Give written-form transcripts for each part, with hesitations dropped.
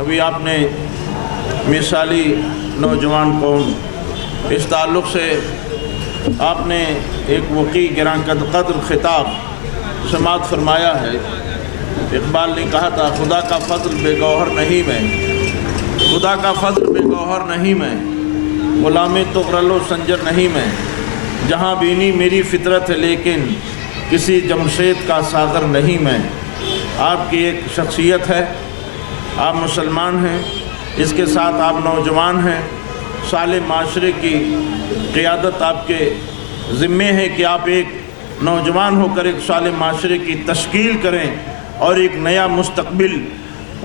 ابھی آپ نے مثالی نوجوان قوم اس تعلق سے آپ نے ایک وقی گراں قدر خطاب سماعت فرمایا ہے۔ اقبال نے کہا تھا خدا کا فضل بے گوہر نہیں میں، خدا کا فضل بے گوہر نہیں میں، غلام تغرل و سنجر نہیں میں، جہاں بینی میری فطرت ہے لیکن کسی جمشید کا ساغر نہیں میں۔ آپ کی ایک شخصیت ہے، آپ مسلمان ہیں، اس کے ساتھ آپ نوجوان ہیں، صالح معاشرے کی قیادت آپ کے ذمے ہے کہ آپ ایک نوجوان ہو کر ایک صالح معاشرے کی تشکیل کریں اور ایک نیا مستقبل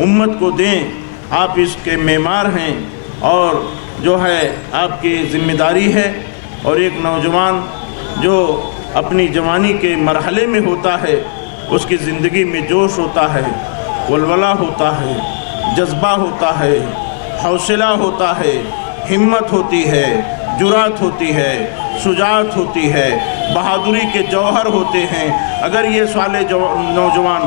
امت کو دیں۔ آپ اس کے معمار ہیں اور جو ہے آپ کی ذمہ داری ہے، اور ایک نوجوان جو اپنی جوانی کے مرحلے میں ہوتا ہے اس کی زندگی میں جوش ہوتا ہے، ولولہ ہوتا ہے، جذبہ ہوتا ہے، حوصلہ ہوتا ہے، ہمت ہوتی ہے، جرأت ہوتی ہے، شجاعت ہوتی ہے، بہادری کے جوہر ہوتے ہیں۔ اگر یہ صالح نوجوان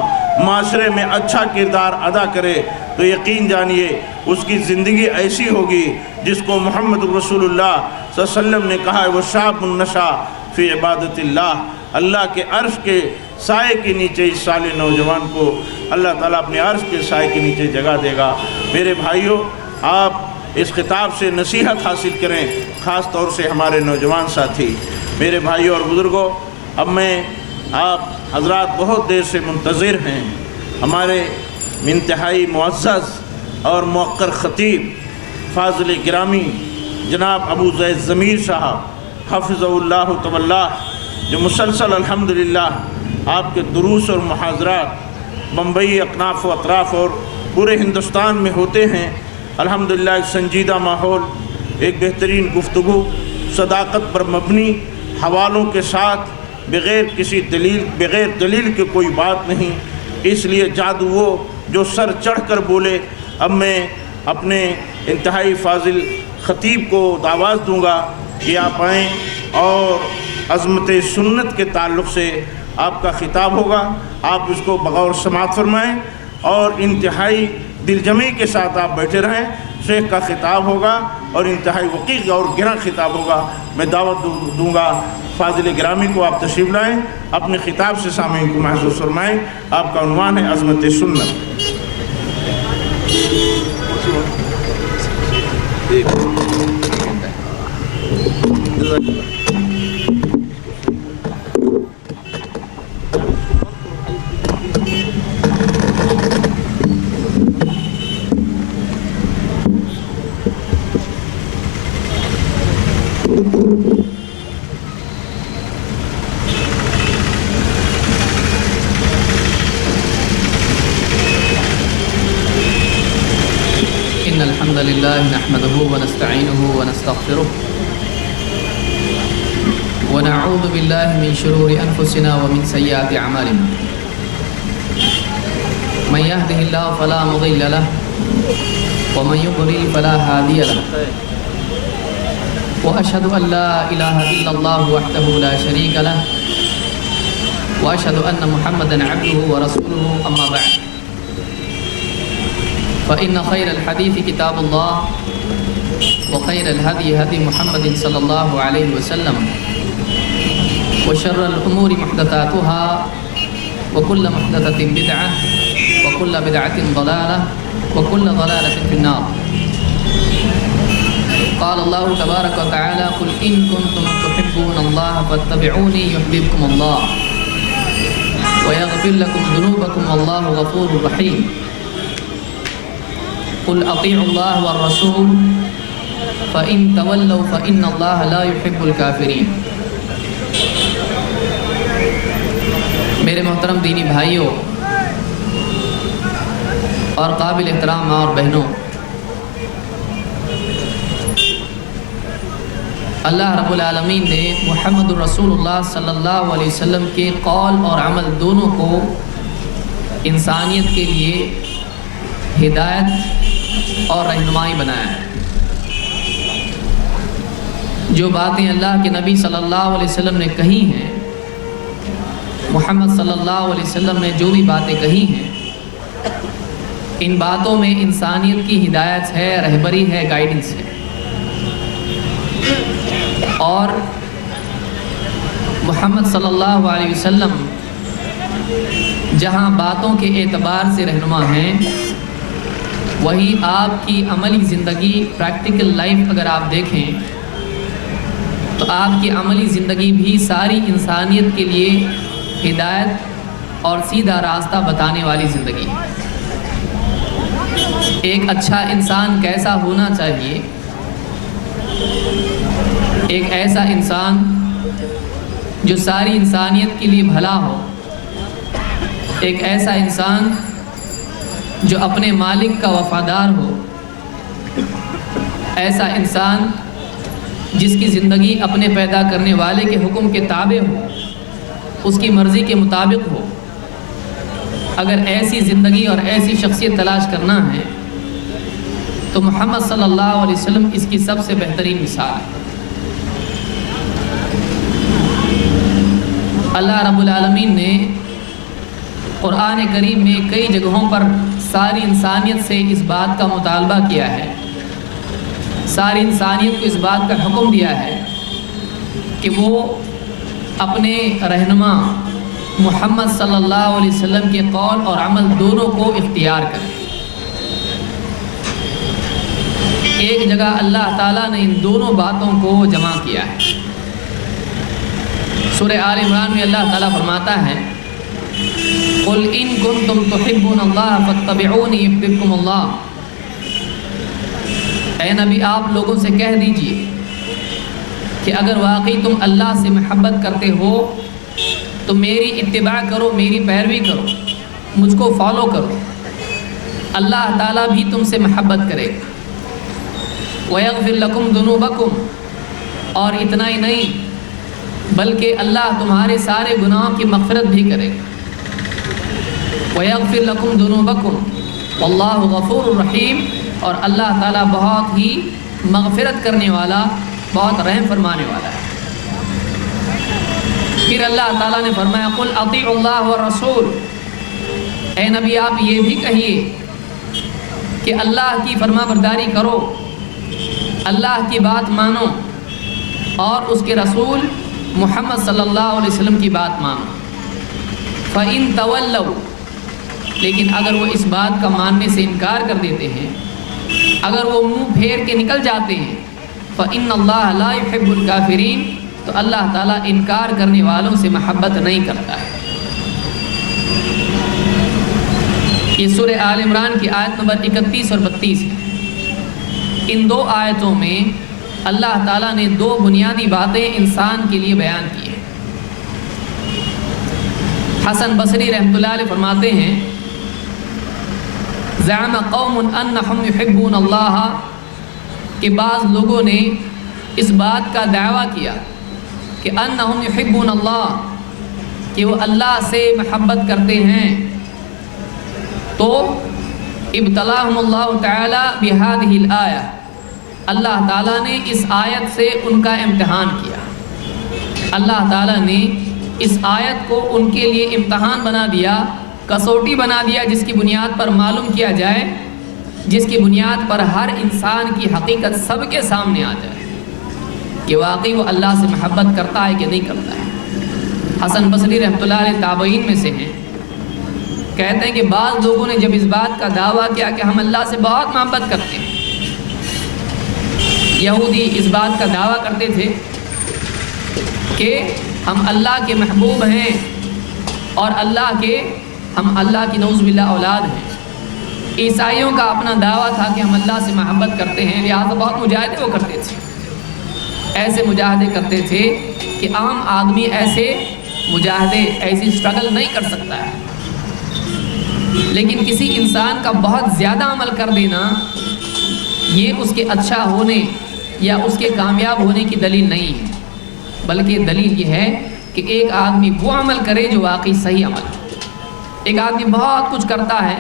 معاشرے میں اچھا کردار ادا کرے تو یقین جانیے اس کی زندگی ایسی ہوگی جس کو محمد رسول اللہ صلی اللہ علیہ وسلم نے کہا ہے وہ شاب النشا فی عبادت اللہ، اللہ کے عرش کے سائے کے نیچے اس صالح نوجوان کو اللہ تعالیٰ اپنے عرش کے سائے کے نیچے جگہ دے گا۔ میرے بھائیوں، آپ اس خطاب سے نصیحت حاصل کریں، خاص طور سے ہمارے نوجوان ساتھی۔ میرے بھائیوں اور بزرگوں، اب میں آپ حضرات بہت دیر سے منتظر ہیں، ہمارے انتہائی معزز اور موقر خطیب فاضل گرامی جناب ابو زید ضمیر صاحب حفظہ اللہ تعالی، جو مسلسل الحمدللہ آپ کے دروس اور محاضرات بمبئی، اکناف و اطراف اور پورے ہندوستان میں ہوتے ہیں۔ الحمدللہ ایک سنجیدہ ماحول، ایک بہترین گفتگو، صداقت پر مبنی، حوالوں کے ساتھ، بغیر کسی بغیر دلیل کے کوئی بات نہیں، اس لیے جادو وہ جو سر چڑھ کر بولے۔ اب میں اپنے انتہائی فاضل خطیب کو آواز دوں گا کہ آپ آئیں اور عظمت سنت کے تعلق سے آپ کا خطاب ہوگا، آپ اس کو بغور سماعت فرمائیں اور انتہائی دل جمعی کے ساتھ آپ بیٹھے رہیں۔ شیخ کا خطاب ہوگا اور انتہائی وقیح اور گراں خطاب ہوگا۔ میں دعوت دوں گا فاضل گرامی کو، آپ تشریف لائیں، اپنے خطاب سے سامعین کو محسوس فرمائیں۔ آپ کا عنوان ہے عظمت سنت۔ الحمد لله نحمده ونستعينه ونستغفره ونعوذ بالله من شرور أنفسنا ومن سيئات أعمالنا، من يهده الله فلا مضل له ومن يضلل فلا هادي له، وأشهد أن لا إله إلا الله وحده لا شريك له، وأشهد أن محمدا عبده ورسوله، أما بعد، فإن خير الحديث كتاب الله وخير الهدي هدي محمد صلى الله عليه وسلم، وشر الأمور محدثاتها وكل محدثة بدعة وكل بدعة ضلالة وكل ضلالة في النار۔ قال الله تبارك وتعالى قل إن كنتم تحبون الله فاتبعوني يحببكم الله ويغفر لكم ذنوبكم والله غفور رحيم۔ قل اطیعوا اللہ والرسول فإن تولوا فإن اللہ لا يحب الكافرین۔ میرے محترم دینی بھائیوں اور قابل احترام ماں اور بہنوں، اللہ رب العالمین نے محمد رسول اللہ صلی اللہ علیہ وسلم کے قول اور عمل دونوں کو انسانیت کے لیے ہدایت اور رہنمائی بنایا ہے۔ جو باتیں اللہ کے نبی صلی اللہ علیہ وسلم نے کہی ہیں، محمد صلی اللہ علیہ وسلم نے جو بھی باتیں کہی ہیں، ان باتوں میں انسانیت کی ہدایت ہے، رہبری ہے، گائیڈنس ہے۔ اور محمد صلی اللہ علیہ وسلم جہاں باتوں کے اعتبار سے رہنما ہیں، وہی آپ کی عملی زندگی، پریکٹیکل لائف اگر آپ دیکھیں تو آپ کی عملی زندگی بھی ساری انسانیت کے لیے ہدایت اور سیدھا راستہ بتانے والی زندگی ہے۔ ایک اچھا انسان کیسا ہونا چاہیے؟ ایک ایسا انسان جو ساری انسانیت کے لیے بھلا ہو، ایک ایسا انسان جو اپنے مالک کا وفادار ہو، ایسا انسان جس کی زندگی اپنے پیدا کرنے والے کے حکم کے تابع ہو، اس کی مرضی کے مطابق ہو۔ اگر ایسی زندگی اور ایسی شخصیت تلاش کرنا ہے تو محمد صلی اللہ علیہ وسلم اس کی سب سے بہترین مثال ہے۔ اللہ رب العالمین نے قرآن کریم میں کئی جگہوں پر ساری انسانیت سے اس بات کا مطالبہ کیا ہے، ساری انسانیت کو اس بات کا حکم دیا ہے کہ وہ اپنے رہنما محمد صلی اللہ علیہ وسلم کے قول اور عمل دونوں کو اختیار کریں۔ ایک جگہ اللہ تعالیٰ نے ان دونوں باتوں کو جمع کیا ہے۔ سورہ آل عمران میں اللہ تعالیٰ فرماتا ہے قُلْ إِن كُنتُمْ تُحِبُّونَ اللَّهَ فَاتَّبِعُونِي يُحْبِبْكُمُ اللَّهُ، اے نبی آپ لوگوں سے کہہ دیجئے کہ اگر واقعی تم اللہ سے محبت کرتے ہو تو میری اتباع کرو، میری پیروی کرو، مجھ کو فالو کرو، اللہ تعالیٰ بھی تم سے محبت کرے گا۔ وَيَغْفِرْ لَكُمْ ذُنُوبَكُمْ، اور اتنا ہی نہیں بلکہ اللہ تمہارے سارے گناہوں کی مغفرت بھی کرے گا۔ وَيَغْفِرْ لَكُمْ ذُنُوبَكُمْ وَاللَّهُ غَفُورٌ رَحِيمٌ، اور اللہ تعالیٰ بہت ہی مغفرت کرنے والا، بہت رحم فرمانے والا ہے۔ پھر اللہ تعالیٰ نے فرمایا قُلْ أَطِيعُوا اللَّهَ وَالرَّسُولَ، اے نبی آپ یہ بھی کہیے کہ اللہ کی فرما برداری کرو، اللہ کی بات مانو اور اس کے رسول محمد صلی اللہ علیہ وسلم کی بات مانو۔ فَإِن تَوَلَّوْا، لیکن اگر وہ اس بات کا ماننے سے انکار کر دیتے ہیں، اگر وہ منہ پھیر کے نکل جاتے ہیں، فَإِنَّ اللَّهَ لَا يُحِبُّ الْكَافِرِينَ، تو اللہ تعالیٰ انکار کرنے والوں سے محبت نہیں کرتا ہے۔ یہ سورہ آل عمران کی آیت نمبر 31 اور 32 ہے۔ ان دو آیتوں میں اللہ تعالیٰ نے دو بنیادی باتیں انسان کے لیے بیان کی ہیں۔ حسن بصری رحمۃ اللہ علیہ فرماتے ہیں زعم قوم انہم یحبون اللہ، کہ بعض لوگوں نے اس بات کا دعویٰ کیا کہ انہم یحبون اللہ، کہ وہ اللہ سے محبت کرتے ہیں، تو ابتلاہم اللہ تعالی بہذہ الآیہ، اللہ تعالیٰ نے اس آیت سے ان کا امتحان کیا۔ اللہ تعالیٰ نے اس آیت کو ان کے لیے امتحان بنا دیا، کسوٹی بنا دیا، جس کی بنیاد پر معلوم کیا جائے، جس کی بنیاد پر ہر انسان کی حقیقت سب کے سامنے آ جائے کہ واقعی وہ اللہ سے محبت کرتا ہے کہ نہیں کرتا ہے۔ حسن بصری رحمۃ اللہ علیہ تابعین میں سے ہیں، کہتے ہیں کہ بعض لوگوں نے جب اس بات کا دعویٰ کیا کہ ہم اللہ سے بہت محبت کرتے ہیں، یہودی اس بات کا دعویٰ کرتے تھے کہ ہم اللہ کے محبوب ہیں اور ہم اللہ کی نعوذ باللہ اولاد ہیں۔ عیسائیوں کا اپنا دعویٰ تھا کہ ہم اللہ سے محبت کرتے ہیں، لہٰذا بہت مجاہدے وہ کرتے تھے، ایسے مجاہدے کرتے تھے کہ عام آدمی ایسے مجاہدے، ایسی سٹرگل نہیں کر سکتا ہے۔ لیکن کسی انسان کا بہت زیادہ عمل کر دینا یہ اس کے اچھا ہونے یا اس کے کامیاب ہونے کی دلیل نہیں ہے، بلکہ دلیل یہ ہے کہ ایک آدمی وہ عمل کرے جو واقعی صحیح عمل ہے۔ ایک آدمی بہت کچھ کرتا ہے،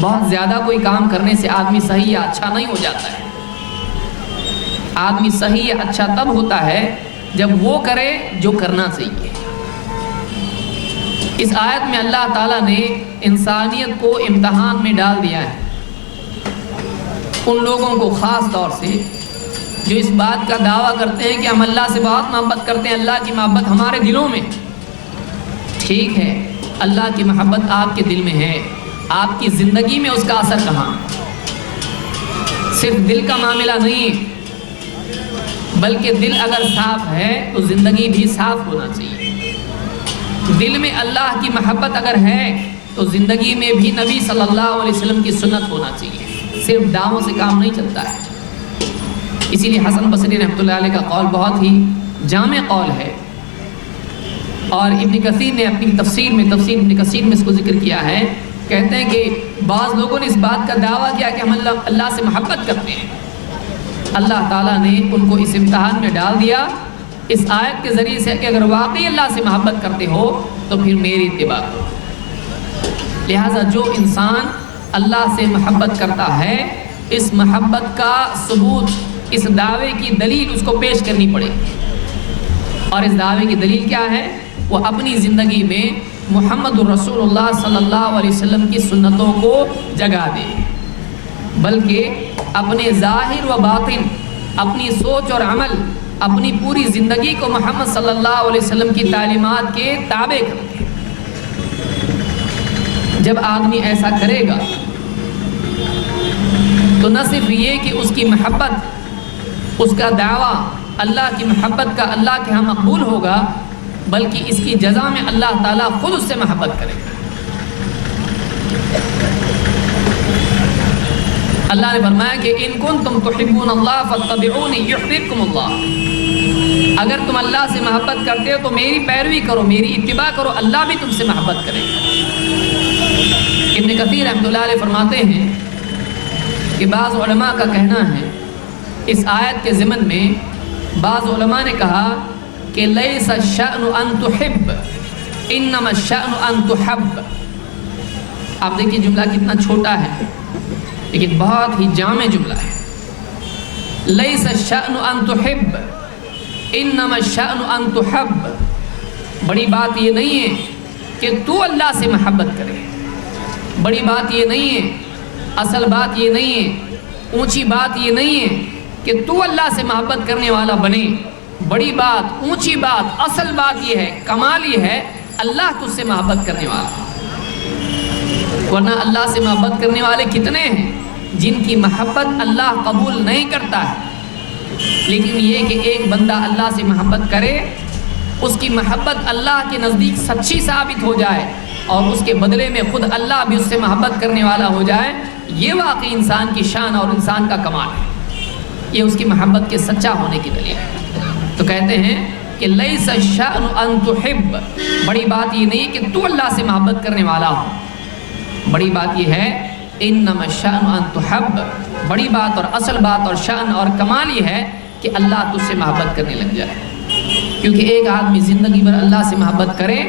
بہت زیادہ کوئی کام کرنے سے آدمی صحیح یا اچھا نہیں ہو جاتا ہے۔ آدمی صحیح یا اچھا تب ہوتا ہے جب وہ کرے جو کرنا چاہیے۔ اس آیت میں اللہ تعالیٰ نے انسانیت کو امتحان میں ڈال دیا ہے، ان لوگوں کو خاص طور سے جو اس بات کا دعویٰ کرتے ہیں کہ ہم اللہ سے بہت محبت کرتے ہیں، اللہ کی محبت ہمارے دلوں میں۔ ٹھیک ہے، اللہ کی محبت آپ کے دل میں ہے، آپ کی زندگی میں اس کا اثر کہاں؟ صرف دل کا معاملہ نہیں، بلکہ دل اگر صاف ہے تو زندگی بھی صاف ہونا چاہیے۔ دل میں اللہ کی محبت اگر ہے تو زندگی میں بھی نبی صلی اللہ علیہ وسلم کی سنت ہونا چاہیے، صرف دعووں سے کام نہیں چلتا ہے۔ اسی لیے حسن بصری رحمۃ اللہ علیہ کا قول بہت ہی جامع قول ہے، اور ابن کثیر نے اپنی تفسیر ابن کثیر میں اس کو ذکر کیا ہے۔ کہتے ہیں کہ بعض لوگوں نے اس بات کا دعویٰ کیا کہ ہم اللہ سے محبت کرتے ہیں، اللہ تعالیٰ نے ان کو اس امتحان میں ڈال دیا اس آیت کے ذریعے سے کہ اگر واقعی اللہ سے محبت کرتے ہو تو پھر میری اتباع کرو۔ لہٰذا جو انسان اللہ سے محبت کرتا ہے، اس محبت کا ثبوت، اس دعوے کی دلیل اس کو پیش کرنی پڑے گی، اور اس دعوے کی دلیل کیا ہے؟ وہ اپنی زندگی میں محمد الرسول اللہ صلی اللہ علیہ وسلم کی سنتوں کو جگا دے، بلکہ اپنے ظاہر و باطن، اپنی سوچ اور عمل، اپنی پوری زندگی کو محمد صلی اللہ علیہ وسلم کی تعلیمات کے تابع کرے۔ جب آدمی ایسا کرے گا تو نہ صرف یہ کہ اس کی محبت، اس کا دعویٰ اللہ کی محبت کا اللہ کے ہاں مقبول ہوگا، بلکہ اس کی جزا میں اللہ تعالیٰ خود اس سے محبت کرے گا۔ اللہ نے فرمایا کہ ان کنتم تحبون اللہ فاتبعونی یحببکم اللہ، اگر تم اللہ سے محبت کرتے ہو تو میری پیروی کرو، میری اتباع کرو، اللہ بھی تم سے محبت کرے گا۔ ابن کثیر رحمۃ اللہ علیہ فرماتے ہیں کہ بعض علماء کا کہنا ہے اس آیت کے ضمن میں، بعض علماء نے کہا کہ لیس الشأن ان تحب انما الشأن ان تحب۔ آپ دیکھیے جملہ کتنا چھوٹا ہے لیکن بہت ہی جامع جملہ ہے۔ لیس الشأن ان تحب انما الشأن ان تحب، بڑی بات یہ نہیں ہے کہ تو اللہ سے محبت کرے، بڑی بات یہ نہیں ہے، اصل بات یہ نہیں ہے، اونچی بات یہ نہیں ہے کہ تو اللہ سے محبت کرنے والا بنے، بڑی بات، اونچی بات، اصل بات یہ ہے، کمال یہ ہے اللہ تجھ سے محبت کرنے والا۔ ورنہ اللہ سے محبت کرنے والے کتنے ہیں جن کی محبت اللہ قبول نہیں کرتا ہے، لیکن یہ کہ ایک بندہ اللہ سے محبت کرے، اس کی محبت اللہ کے نزدیک سچی ثابت ہو جائے اور اس کے بدلے میں خود اللہ بھی اس سے محبت کرنے والا ہو جائے، یہ واقعی انسان کی شان اور انسان کا کمال ہے، یہ اس کی محبت کے سچا ہونے کی دلیل ہے۔ تو کہتے ہیں کہ لیس الشأن ان تحب، بڑی بات یہ نہیں کہ تو اللہ سے محبت کرنے والا ہو، بڑی بات یہ ہے انما الشأن ان تحب، بڑی بات اور اصل بات اور شأن اور کمال یہ ہے کہ اللہ تجھ سے محبت کرنے لگ جائے۔ کیونکہ ایک آدمی زندگی بھر اللہ سے محبت کرے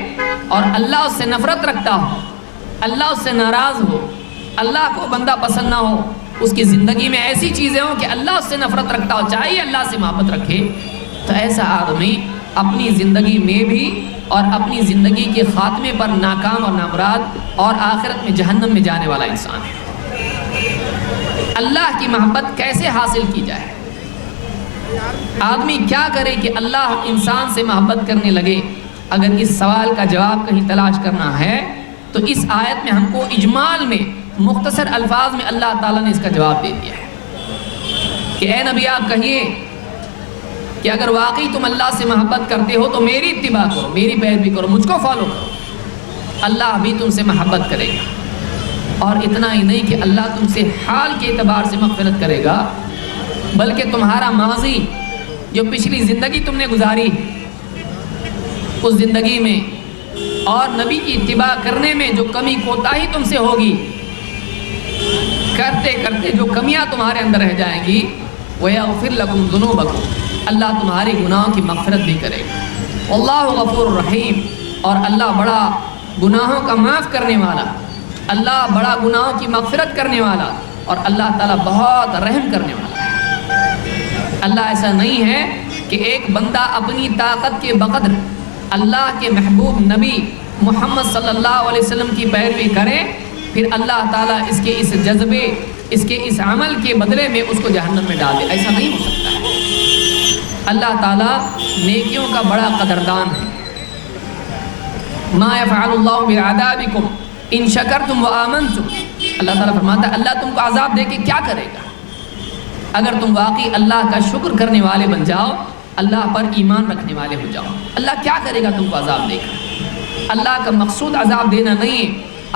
اور اللہ اس سے نفرت رکھتا ہو، اللہ اس سے ناراض ہو، اللہ کو بندہ پسند نہ ہو، اس کی زندگی میں ایسی چیزیں ہوں کہ اللہ اس سے نفرت رکھتا ہو، چاہیے اللہ سے محبت رکھے، تو ایسا آدمی اپنی زندگی میں بھی اور اپنی زندگی کے خاتمے پر ناکام اور نامراد اور آخرت میں جہنم میں جانے والا انسان ہے۔ اللہ کی محبت کیسے حاصل کی جائے؟ آدمی کیا کرے کہ اللہ انسان سے محبت کرنے لگے؟ اگر اس سوال کا جواب کہیں تلاش کرنا ہے تو اس آیت میں ہم کو اجمال میں مختصر الفاظ میں اللہ تعالیٰ نے اس کا جواب دے دیا ہے کہ اے نبی آپ کہیے کہ اگر واقعی تم اللہ سے محبت کرتے ہو تو میری اتباع کرو، میری پیروی کرو، مجھ کو فالو کرو، اللہ بھی تم سے محبت کرے گا۔ اور اتنا ہی نہیں کہ اللہ تم سے حال کے اعتبار سے مغفرت کرے گا، بلکہ تمہارا ماضی جو پچھلی زندگی تم نے گزاری اس زندگی میں اور نبی کی اتباع کرنے میں جو کمی کوتاہی تم سے ہوگی، کرتے کرتے جو کمیاں تمہارے اندر رہ جائیں گی، وَيَغْفِرْ لَكُمْ ذُنُوبَكُمْ، اللہ تمہاری گناہوں کی مغفرت بھی کرے گا۔ اللہ غفور رحیم، اور اللہ بڑا گناہوں کا معاف کرنے والا، اللہ بڑا گناہوں کی مغفرت کرنے والا، اور اللہ تعالیٰ بہت رحم کرنے والا ہے۔ اللہ ایسا نہیں ہے کہ ایک بندہ اپنی طاقت کے بقدر اللہ کے محبوب نبی محمد صلی اللہ علیہ وسلم کی پیروی کرے، پھر اللہ تعالیٰ اس کے اس جذبے، اس کے اس عمل کے بدلے میں اس کو جہنم میں ڈال دے۔ ایسا نہیں ہو سکتا ہے۔ اللہ تعالیٰ نیکیوں کا بڑا قدردان ہے۔ ما یفعل اللہ بعذابکم ان شکرتم وآمنتم، اللہ تعالیٰ فرماتا ہے اللہ تم کو عذاب دے کے کیا کرے گا؟ اگر تم واقعی اللہ کا شکر کرنے والے بن جاؤ، اللہ پر ایمان رکھنے والے ہو جاؤ، اللہ کیا کرے گا تم کو عذاب دے کر؟ اللہ کا مقصود عذاب دینا نہیں ہے،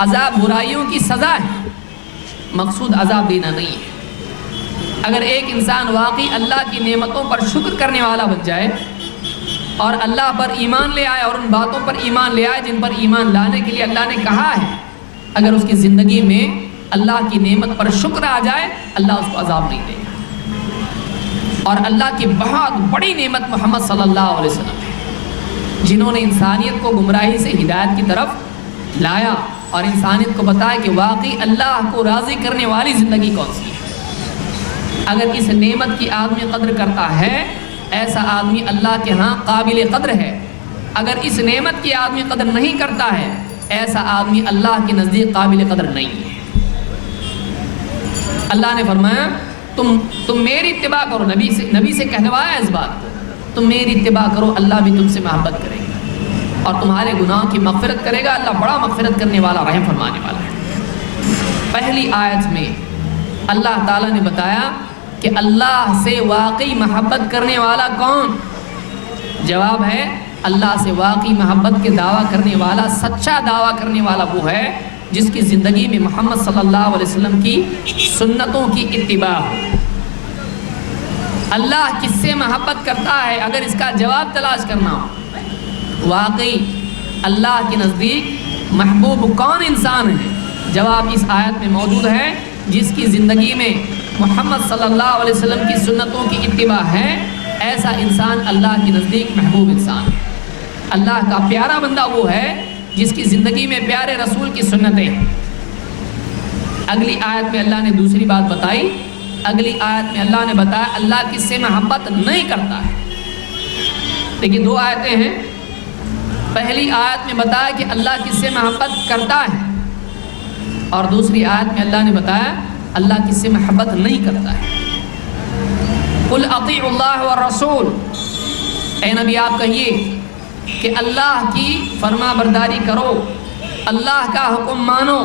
عذاب برائیوں کی سزا ہے، مقصود عذاب دینا نہیں ہے۔ اگر ایک انسان واقعی اللہ کی نعمتوں پر شکر کرنے والا بن جائے اور اللہ پر ایمان لے آئے اور ان باتوں پر ایمان لے آئے جن پر ایمان لانے کے لیے اللہ نے کہا ہے، اگر اس کی زندگی میں اللہ کی نعمت پر شکر آ جائے، اللہ اس کو عذاب نہیں دے گا۔ اور اللہ کی بہت بڑی نعمت محمد صلی اللہ علیہ وسلم ہے، جنہوں نے انسانیت کو گمراہی سے ہدایت کی طرف لایا اور انسانیت کو بتایا کہ واقعی اللہ کو راضی کرنے والی زندگی کون سی ہے۔ اگر اس نعمت کی آدمی قدر کرتا ہے، ایسا آدمی اللہ کے ہاں قابل قدر ہے۔ اگر اس نعمت کی آدمی قدر نہیں کرتا ہے، ایسا آدمی اللہ کے نزدیک قابل قدر نہیں ہے۔ اللہ نے فرمایا تم میری اتباع کرو، نبی سے کہلوایا اس بات کو، تم میری اتباع کرو، اللہ بھی تم سے محبت کرے گا اور تمہارے گناہوں کی مغفرت کرے گا۔ اللہ بڑا مغفرت کرنے والا، رحم فرمانے والا ہے۔ پہلی آیت میں اللہ تعالیٰ نے بتایا کہ اللہ سے واقعی محبت کرنے والا کون؟ جواب ہے اللہ سے واقعی محبت کے دعویٰ کرنے والا، سچا دعویٰ کرنے والا وہ ہے جس کی زندگی میں محمد صلی اللہ علیہ وسلم کی سنتوں کی اتباع ہو۔ اللہ کس سے محبت کرتا ہے؟ اگر اس کا جواب تلاش کرنا ہو، واقعی اللہ کے نزدیک محبوب کون انسان ہے؟ جواب اس آیت میں موجود ہے، جس کی زندگی میں محمد صلی اللہ علیہ وسلم کی سنتوں کی اتباع ہے، ایسا انسان اللہ کے نزدیک محبوب انسان ہے۔ اللہ کا پیارا بندہ وہ ہے جس کی زندگی میں پیارے رسول کی سنتیں ہیں۔ اگلی آیت میں اللہ نے دوسری بات بتائی، اگلی آیت میں اللہ نے بتایا اللہ کس سے محبت نہیں کرتا ہے۔ لیکن دو آیتیں ہیں، پہلی آیت میں بتایا کہ اللہ کس سے محبت کرتا ہے، اور دوسری آیت میں اللہ نے بتایا اللہ کس سے محبت نہیں کرتا ہے۔ قل اطیعوا اللہ والرسول، اے نبی آپ کہیے کہ اللہ کی فرما برداری کرو، اللہ کا حکم مانو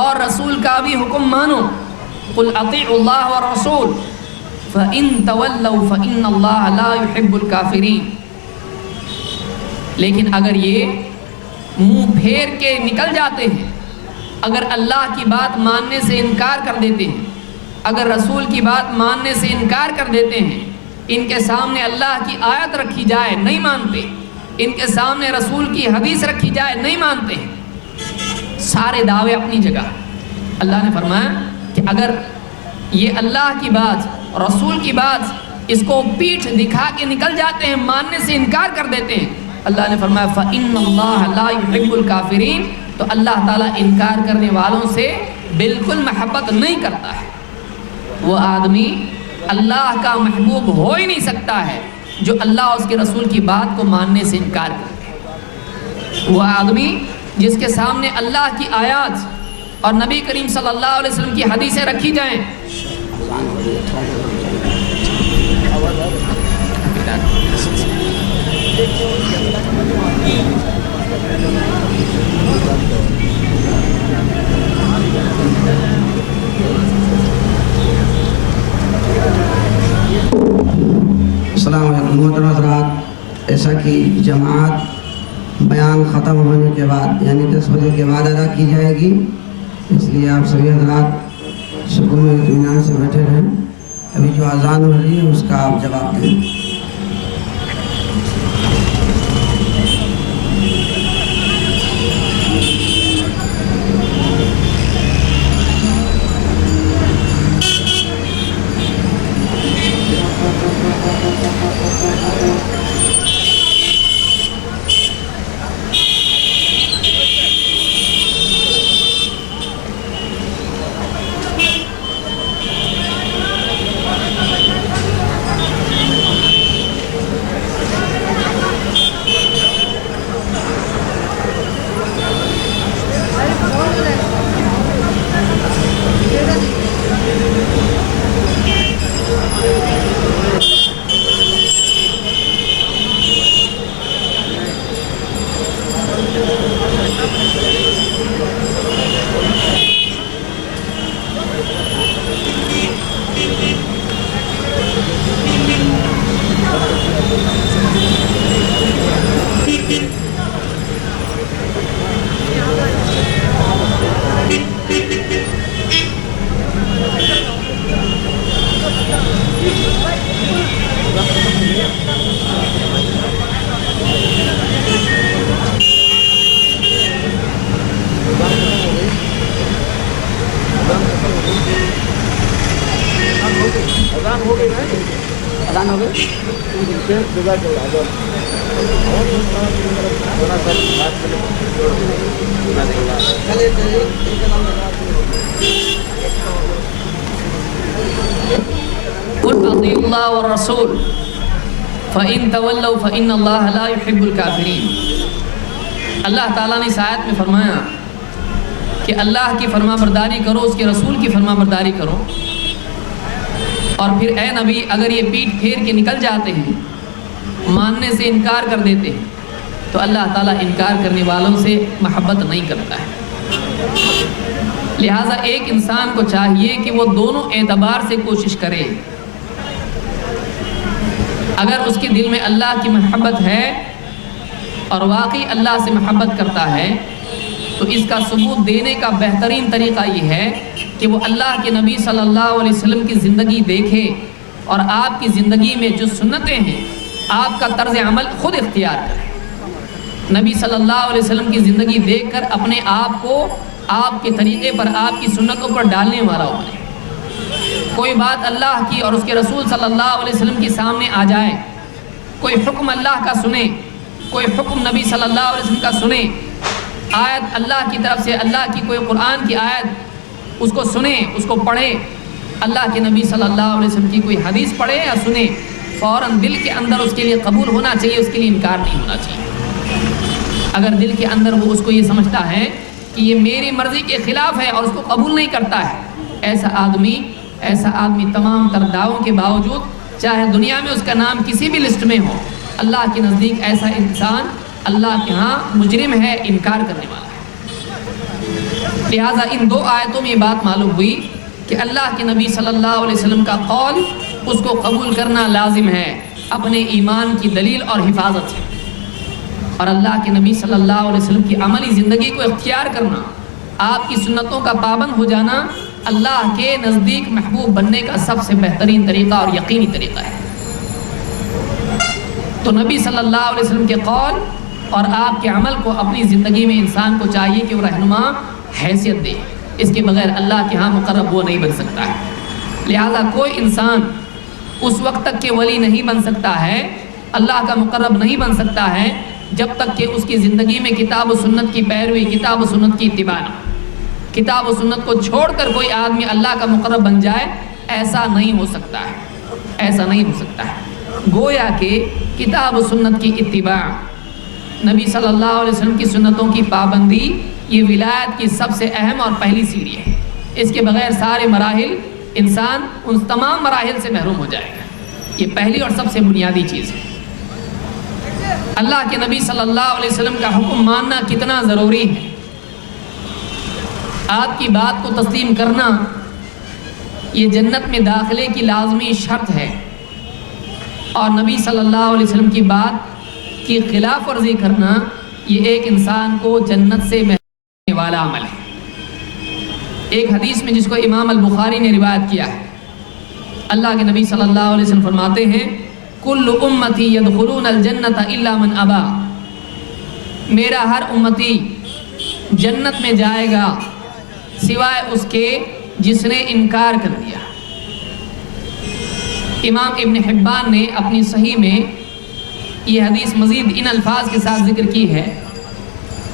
اور رسول کا بھی حکم مانو۔ قل اطیعوا اللہ والرسول فإن تولوا فإن اللہ لا يحب الکافرین۔ لیکن اگر یہ منہ پھیر کے نکل جاتے ہیں، اگر اللہ کی بات ماننے سے انکار کر دیتے ہیں، اگر رسول کی بات ماننے سے انکار کر دیتے ہیں، ان کے سامنے اللہ کی آیت رکھی جائے نہیں مانتے، ان کے سامنے رسول کی حدیث رکھی جائے نہیں مانتے ہیں، سارے دعوے اپنی جگہ۔ اللہ نے فرمایا کہ اگر یہ اللہ کی بات، رسول کی بات، اس کو پیٹھ دکھا کے نکل جاتے ہیں، ماننے سے انکار کر دیتے ہیں، اللہ نے فرمایا فَإِنَّ اللَّهَ لَا يُحِبُّ الْكَافِرِينَ، تو اللہ تعالیٰ انکار کرنے والوں سے بالکل محبت نہیں کرتا ہے۔ وہ آدمی اللہ کا محبوب ہو ہی نہیں سکتا ہے جو اللہ اور اس کے رسول کی بات کو ماننے سے انکار کرے۔ وہ آدمی جس کے سامنے اللہ کی آیات اور نبی کریم صلی اللہ علیہ وسلم کی حدیثیں رکھی جائیں، السلام علیکم محترم حضرات، ایسا کہ جماعت بیان ختم ہونے کے بعد یعنی 10 بجے کے بعد ادا کی جائے گی، اس لیے آپ سبھی حضرات سکون و اطمینان سے بیٹھے رہیں۔ ابھی جو اذان ہو رہی ہے اس کا آپ جواب دیں۔ قل اطیعوا اللہ والرسول فإن تولوا فإن اللہ لا يحب الکافرین۔ اللہ تعالیٰ نے اس آیت میں فرمایا کہ اللہ کی فرما برداری کرو، اس کے رسول کی فرما برداری کرو، اور پھر اے نبی اگر یہ پیٹھ پھیر کے نکل جاتے ہیں، ماننے سے انکار کر دیتے ہیں، تو اللہ تعالیٰ انکار کرنے والوں سے محبت نہیں کرتا ہے۔ لہٰذا ایک انسان کو چاہیے کہ وہ دونوں اعتبار سے کوشش کرے۔ اگر اس کے دل میں اللہ کی محبت ہے اور واقعی اللہ سے محبت کرتا ہے تو اس کا ثبوت دینے کا بہترین طریقہ یہ ہے کہ وہ اللہ کے نبی صلی اللہ علیہ وسلم کی زندگی دیکھے اور آپ کی زندگی میں جو سنتیں ہیں آپ کا طرز عمل خود اختیار کرے۔ نبی صلی اللہ علیہ وسلم کی زندگی دیکھ کر اپنے آپ کو آپ کے طریقے پر، آپ کی سنتوں پر ڈالنے والا بنے۔ کوئی بات اللہ کی اور اس کے رسول صلی اللہ علیہ وسلم کے سامنے آ جائے، کوئی حکم اللہ کا سنے، کوئی حکم نبی صلی اللہ علیہ وسلم کا سنے، آیت اللہ کی طرف سے، اللہ کی کوئی قرآن کی آیت اس کو سنے، اس کو پڑھے، اللہ کے نبی صلی اللہ علیہ وسلم کی کوئی حدیث پڑھے یا سنے، فوراً دل کے اندر اس کے لیے قبول ہونا چاہیے، اس کے لیے انکار نہیں ہونا چاہیے۔ اگر دل کے اندر وہ اس کو یہ سمجھتا ہے کہ یہ میری مرضی کے خلاف ہے اور اس کو قبول نہیں کرتا ہے، ایسا آدمی تمام تر دعووں کے باوجود، چاہے دنیا میں اس کا نام کسی بھی لسٹ میں ہو، اللہ کے نزدیک ایسا انسان اللہ کے ہاں مجرم ہے، انکار کرنے والا ہے۔ لہٰذا ان دو آیتوں میں یہ بات معلوم ہوئی کہ اللہ کے نبی صلی اللہ علیہ وسلم کا قول اس کو قبول کرنا لازم ہے، اپنے ایمان کی دلیل اور حفاظت ہے، اور اللہ کے نبی صلی اللہ علیہ وسلم کی عملی زندگی کو اختیار کرنا، آپ کی سنتوں کا پابند ہو جانا اللہ کے نزدیک محبوب بننے کا سب سے بہترین طریقہ اور یقینی طریقہ ہے۔ تو نبی صلی اللہ علیہ وسلم کے قول اور آپ کے عمل کو اپنی زندگی میں انسان کو چاہیے کہ وہ رہنما حیثیت دے، اس کے بغیر اللہ کے ہاں مقرب وہ نہیں بن سکتا ہے۔ لہذا کوئی انسان اس وقت تک کہ ولی نہیں بن سکتا ہے، اللہ کا مقرب نہیں بن سکتا ہے، جب تک کہ اس کی زندگی میں کتاب و سنت کی پیروی، کتاب و سنت کی اتباع نہ۔ کتاب و سنت کو چھوڑ کر کوئی آدمی اللہ کا مقرب بن جائے، ایسا نہیں ہو سکتا ہے، ایسا نہیں ہو سکتا ہے۔ گویا کہ کتاب و سنت کی اتباع، نبی صلی اللہ علیہ وسلم کی سنتوں کی پابندی، یہ ولایت کی سب سے اہم اور پہلی سیڑھی ہے۔ اس کے بغیر سارے مراحل، انسان ان تمام مراحل سے محروم ہو جائے گا۔ یہ پہلی اور سب سے بنیادی چیز ہے۔ اللہ کے نبی صلی اللہ علیہ وسلم کا حکم ماننا کتنا ضروری ہے، آپ کی بات کو تسلیم کرنا یہ جنت میں داخلے کی لازمی شرط ہے، اور نبی صلی اللہ علیہ وسلم کی بات کی خلاف ورزی کرنا یہ ایک انسان کو جنت سے محروم کرنے والا عمل ہے۔ ایک حدیث میں جس کو امام البخاری نے روایت کیا ہے، اللہ کے نبی صلی اللہ علیہ وسلم فرماتے ہیں کل امتی یدخلون الجنت الا من ابا، میرا ہر امتی جنت میں جائے گا سوائے اس کے جس نے انکار کر دیا۔ امام ابن حبان نے اپنی صحیح میں یہ حدیث مزید ان الفاظ کے ساتھ ذکر کی ہے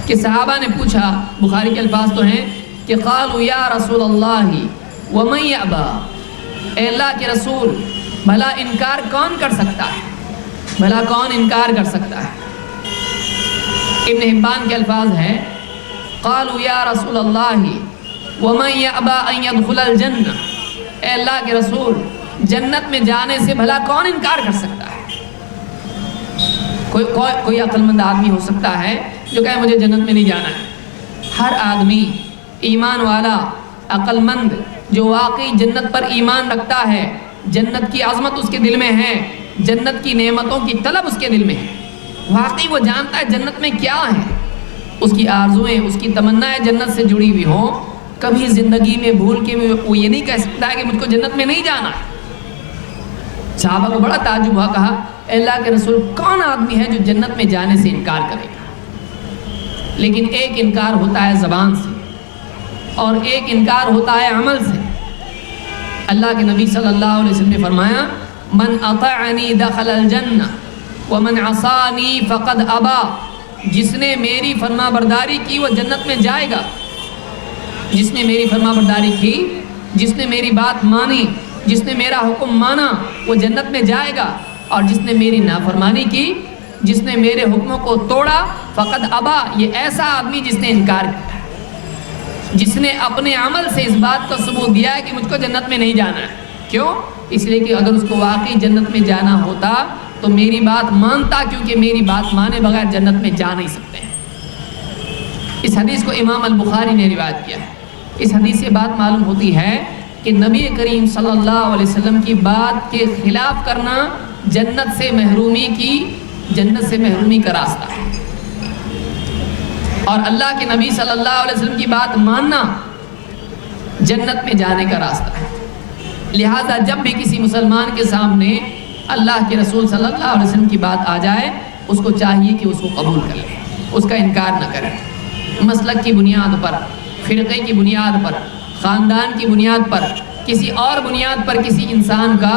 کہ صحابہ نے پوچھا، بخاری کے الفاظ تو ہیں کہ قالوا یا رسول اللہ ومن یأبا، اے اللہ کے رسول بھلا انکار کون کر سکتا ہے، بھلا کون انکار کر سکتا ہے۔ ابن حبان کے الفاظ ہیں قالوا یا رسول اللہ ومن یأبا ان يدخل الجنہ، اے اللہ کے رسول جنت میں جانے سے بھلا کون انکار کر سکتا ہے۔ کوئی عقل مند آدمی ہو سکتا ہے جو کہے مجھے جنت میں نہیں جانا ہے۔ ہر آدمی ایمان والا، عقل مند، جو واقعی جنت پر ایمان رکھتا ہے، جنت کی عظمت اس کے دل میں ہے، جنت کی نعمتوں کی طلب اس کے دل میں ہے، واقعی وہ جانتا ہے جنت میں کیا ہے، اس کی آرزویں، اس کی تمنائیں جنت سے جڑی ہوئی ہوں، کبھی زندگی میں بھول کے وہ یہ نہیں کہہ سکتا ہے کہ مجھ کو جنت میں نہیں جانا ہے۔ صحابہ کو بڑا تعجب ہوا، کہا اے اللہ کے رسول کون آدمی ہے جو جنت میں جانے سے انکار کرے گا؟ لیکن ایک انکار ہوتا ہے زبان سے اور ایک انکار ہوتا ہے عمل سے۔ اللہ کے نبی صلی اللہ علیہ وسلم نے فرمایا من اطاعنی دخل الجنہ ومن عصانی فقد ابا، جس نے میری فرما برداری کی وہ جنت میں جائے گا۔ جس نے میری فرما برداری کی، جس نے میری بات مانی، جس نے میرا حکم مانا وہ جنت میں جائے گا، اور جس نے میری نافرمانی کی، جس نے میرے حکموں کو توڑا فقد ابا، یہ ایسا آدمی جس نے انکار کیا، جس نے اپنے عمل سے اس بات کا ثبوت دیا ہے کہ مجھ کو جنت میں نہیں جانا ہے۔ کیوں؟ اس لیے کہ اگر اس کو واقعی جنت میں جانا ہوتا تو میری بات مانتا، کیونکہ میری بات مانے بغیر جنت میں جا نہیں سکتے ہیں۔ اس حدیث کو امام البخاری نے روایت کیا ہے۔ اس حدیث سے بات معلوم ہوتی ہے کہ نبی کریم صلی اللہ علیہ وسلم کی بات کے خلاف کرنا جنت سے محرومی کا راستہ ہے، اور اللہ کے نبی صلی اللہ علیہ وسلم کی بات ماننا جنت میں جانے کا راستہ ہے۔ لہٰذا جب بھی کسی مسلمان کے سامنے اللہ کے رسول صلی اللہ علیہ وسلم کی بات آ جائے، اس کو چاہیے کہ اس کو قبول کر لے، اس کا انکار نہ کرے۔ مسلک کی بنیاد پر، فرقے کی بنیاد پر، خاندان کی بنیاد پر، کسی اور بنیاد پر کسی انسان کا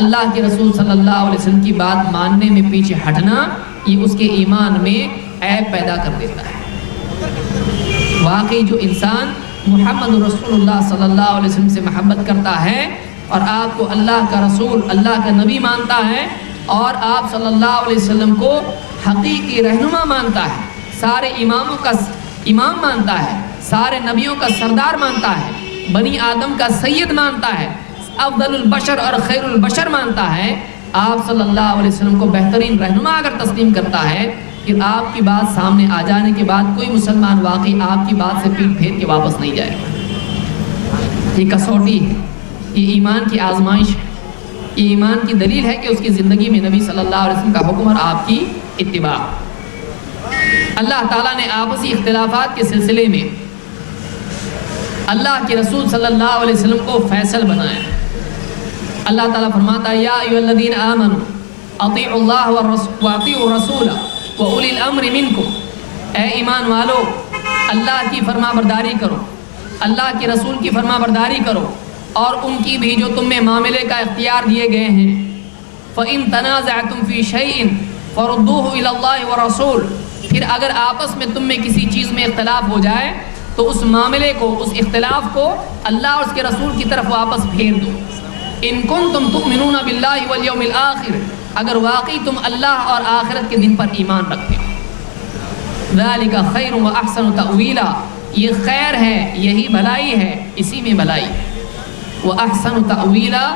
اللہ کے رسول صلی اللہ علیہ وسلم کی بات ماننے میں پیچھے ہٹنا، یہ اس کے ایمان میں عیب پیدا کر دیتا ہے۔ واقعی جو انسان محمد رسول اللہ صلی اللہ علیہ وسلم سے محبت کرتا ہے اور آپ کو اللہ کا رسول، اللہ کا نبی مانتا ہے، اور آپ صلی اللہ علیہ وسلم کو حقیقی رہنما مانتا ہے، سارے اماموں کا امام مانتا ہے، سارے نبیوں کا سردار مانتا ہے، بنی آدم کا سید مانتا ہے، افضل البشر اور خیر البشر مانتا ہے، آپ صلی اللہ علیہ وسلم کو بہترین رہنما اگر تسلیم کرتا ہے، پھر آپ کی بات سامنے آ جانے کے بعد کوئی مسلمان واقعی آپ کی بات سے پیٹ پھیر کے واپس نہیں جائے گا۔ یہ کسوٹی ہے، یہ ایمان کی آزمائش ہے، یہ ایمان کی دلیل ہے کہ اس کی زندگی میں نبی صلی اللہ علیہ وسلم کا حکم اور آپ کی اتباع۔ اللہ تعالیٰ نے آپسی اختلافات کے سلسلے میں اللہ کے رسول صلی اللہ علیہ وسلم کو فیصل بنایا۔ اللہ تعالیٰ فرماتا ہے یا ایھا الذین آمنوا اطیعوا اللہ واطیعوا الرسول وَأُولِي الْأَمْرِ مِنْكُمْ، اے ایمان والو اللہ کی فرما برداری کرو، اللہ کے رسول کی فرما برداری کرو، اور ان کی بھی جو تم میں معاملے کا اختیار دیے گئے ہیں۔ فَإِن تَنَازَعْتُمْ فِي شَيْءٍ فَرُدُّوهُ إِلَى اللَّهِ وَرَسُولِهِ، پھر اگر آپس میں تم میں کسی چیز میں اختلاف ہو جائے تو اس معاملے کو، اس اختلاف کو اللہ اور اس کے رسول کی طرف واپس پھیر دو۔ إِن كُنتُمْ تُؤْمِنُونَ بِاللَّهِ وَالْيَوْمِ الْآخِرِ، اگر واقعی تم اللہ اور آخرت کے دن پر ایمان رکھتے ہو۔ ذَلِكَ خَيْرٌ وَأَحْسَنُ تَأْوِيلًا، یہ خیر ہے، یہی بھلائی ہے، اسی میں بھلائی ہے۔ وَأَحْسَنُ تَأْوِيلًا،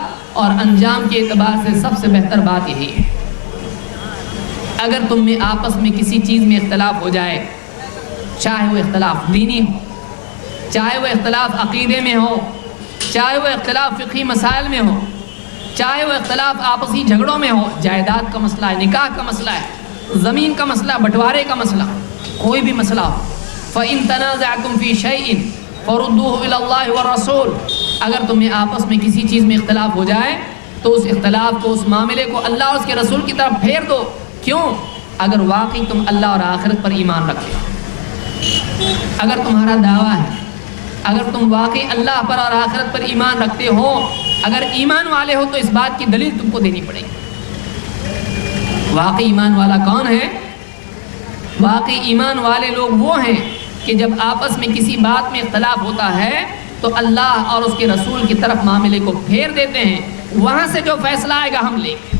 اور انجام کے اعتبار سے سب سے بہتر بات یہی ہے۔ اگر تم میں آپس میں کسی چیز میں اختلاف ہو جائے، چاہے وہ اختلاف دینی ہو، چاہے وہ اختلاف عقیدے میں ہو، چاہے وہ اختلاف فقہی مسائل میں ہو، چاہے وہ اختلاف آپسی جھگڑوں میں ہو، جائیداد کا مسئلہ ہے، نکاح کا مسئلہ ہے، زمین کا مسئلہ، بٹوارے کا مسئلہ، کوئی بھی مسئلہ ہو، فَإِن تَنَازَعْتُمْ فِي شَيْءٍ فَرُدُّوهُ إِلَى اللَّهِ وَالرَّسُولِ، اگر تمہیں آپس میں کسی چیز میں اختلاف ہو جائے تو اس اختلاف کو، اس معاملے کو اللہ اور اس کے رسول کی طرف پھیر دو۔ کیوں؟ اگر واقعی تم اللہ اور آخرت پر ایمان رکھتے ہو، اگر تمہارا دعویٰ ہے، اگر تم واقعی اللہ پر اور آخرت پر ایمان رکھتے ہو، اگر ایمان والے ہو، تو اس بات کی دلیل تم کو دینی پڑے گی۔ واقعی ایمان والا کون ہے؟ واقعی ایمان والے لوگ وہ ہیں کہ جب آپس میں کسی بات میں اختلاف ہوتا ہے تو اللہ اور اس کے رسول کی طرف معاملے کو پھیر دیتے ہیں، وہاں سے جو فیصلہ آئے گا ہم لیں گے۔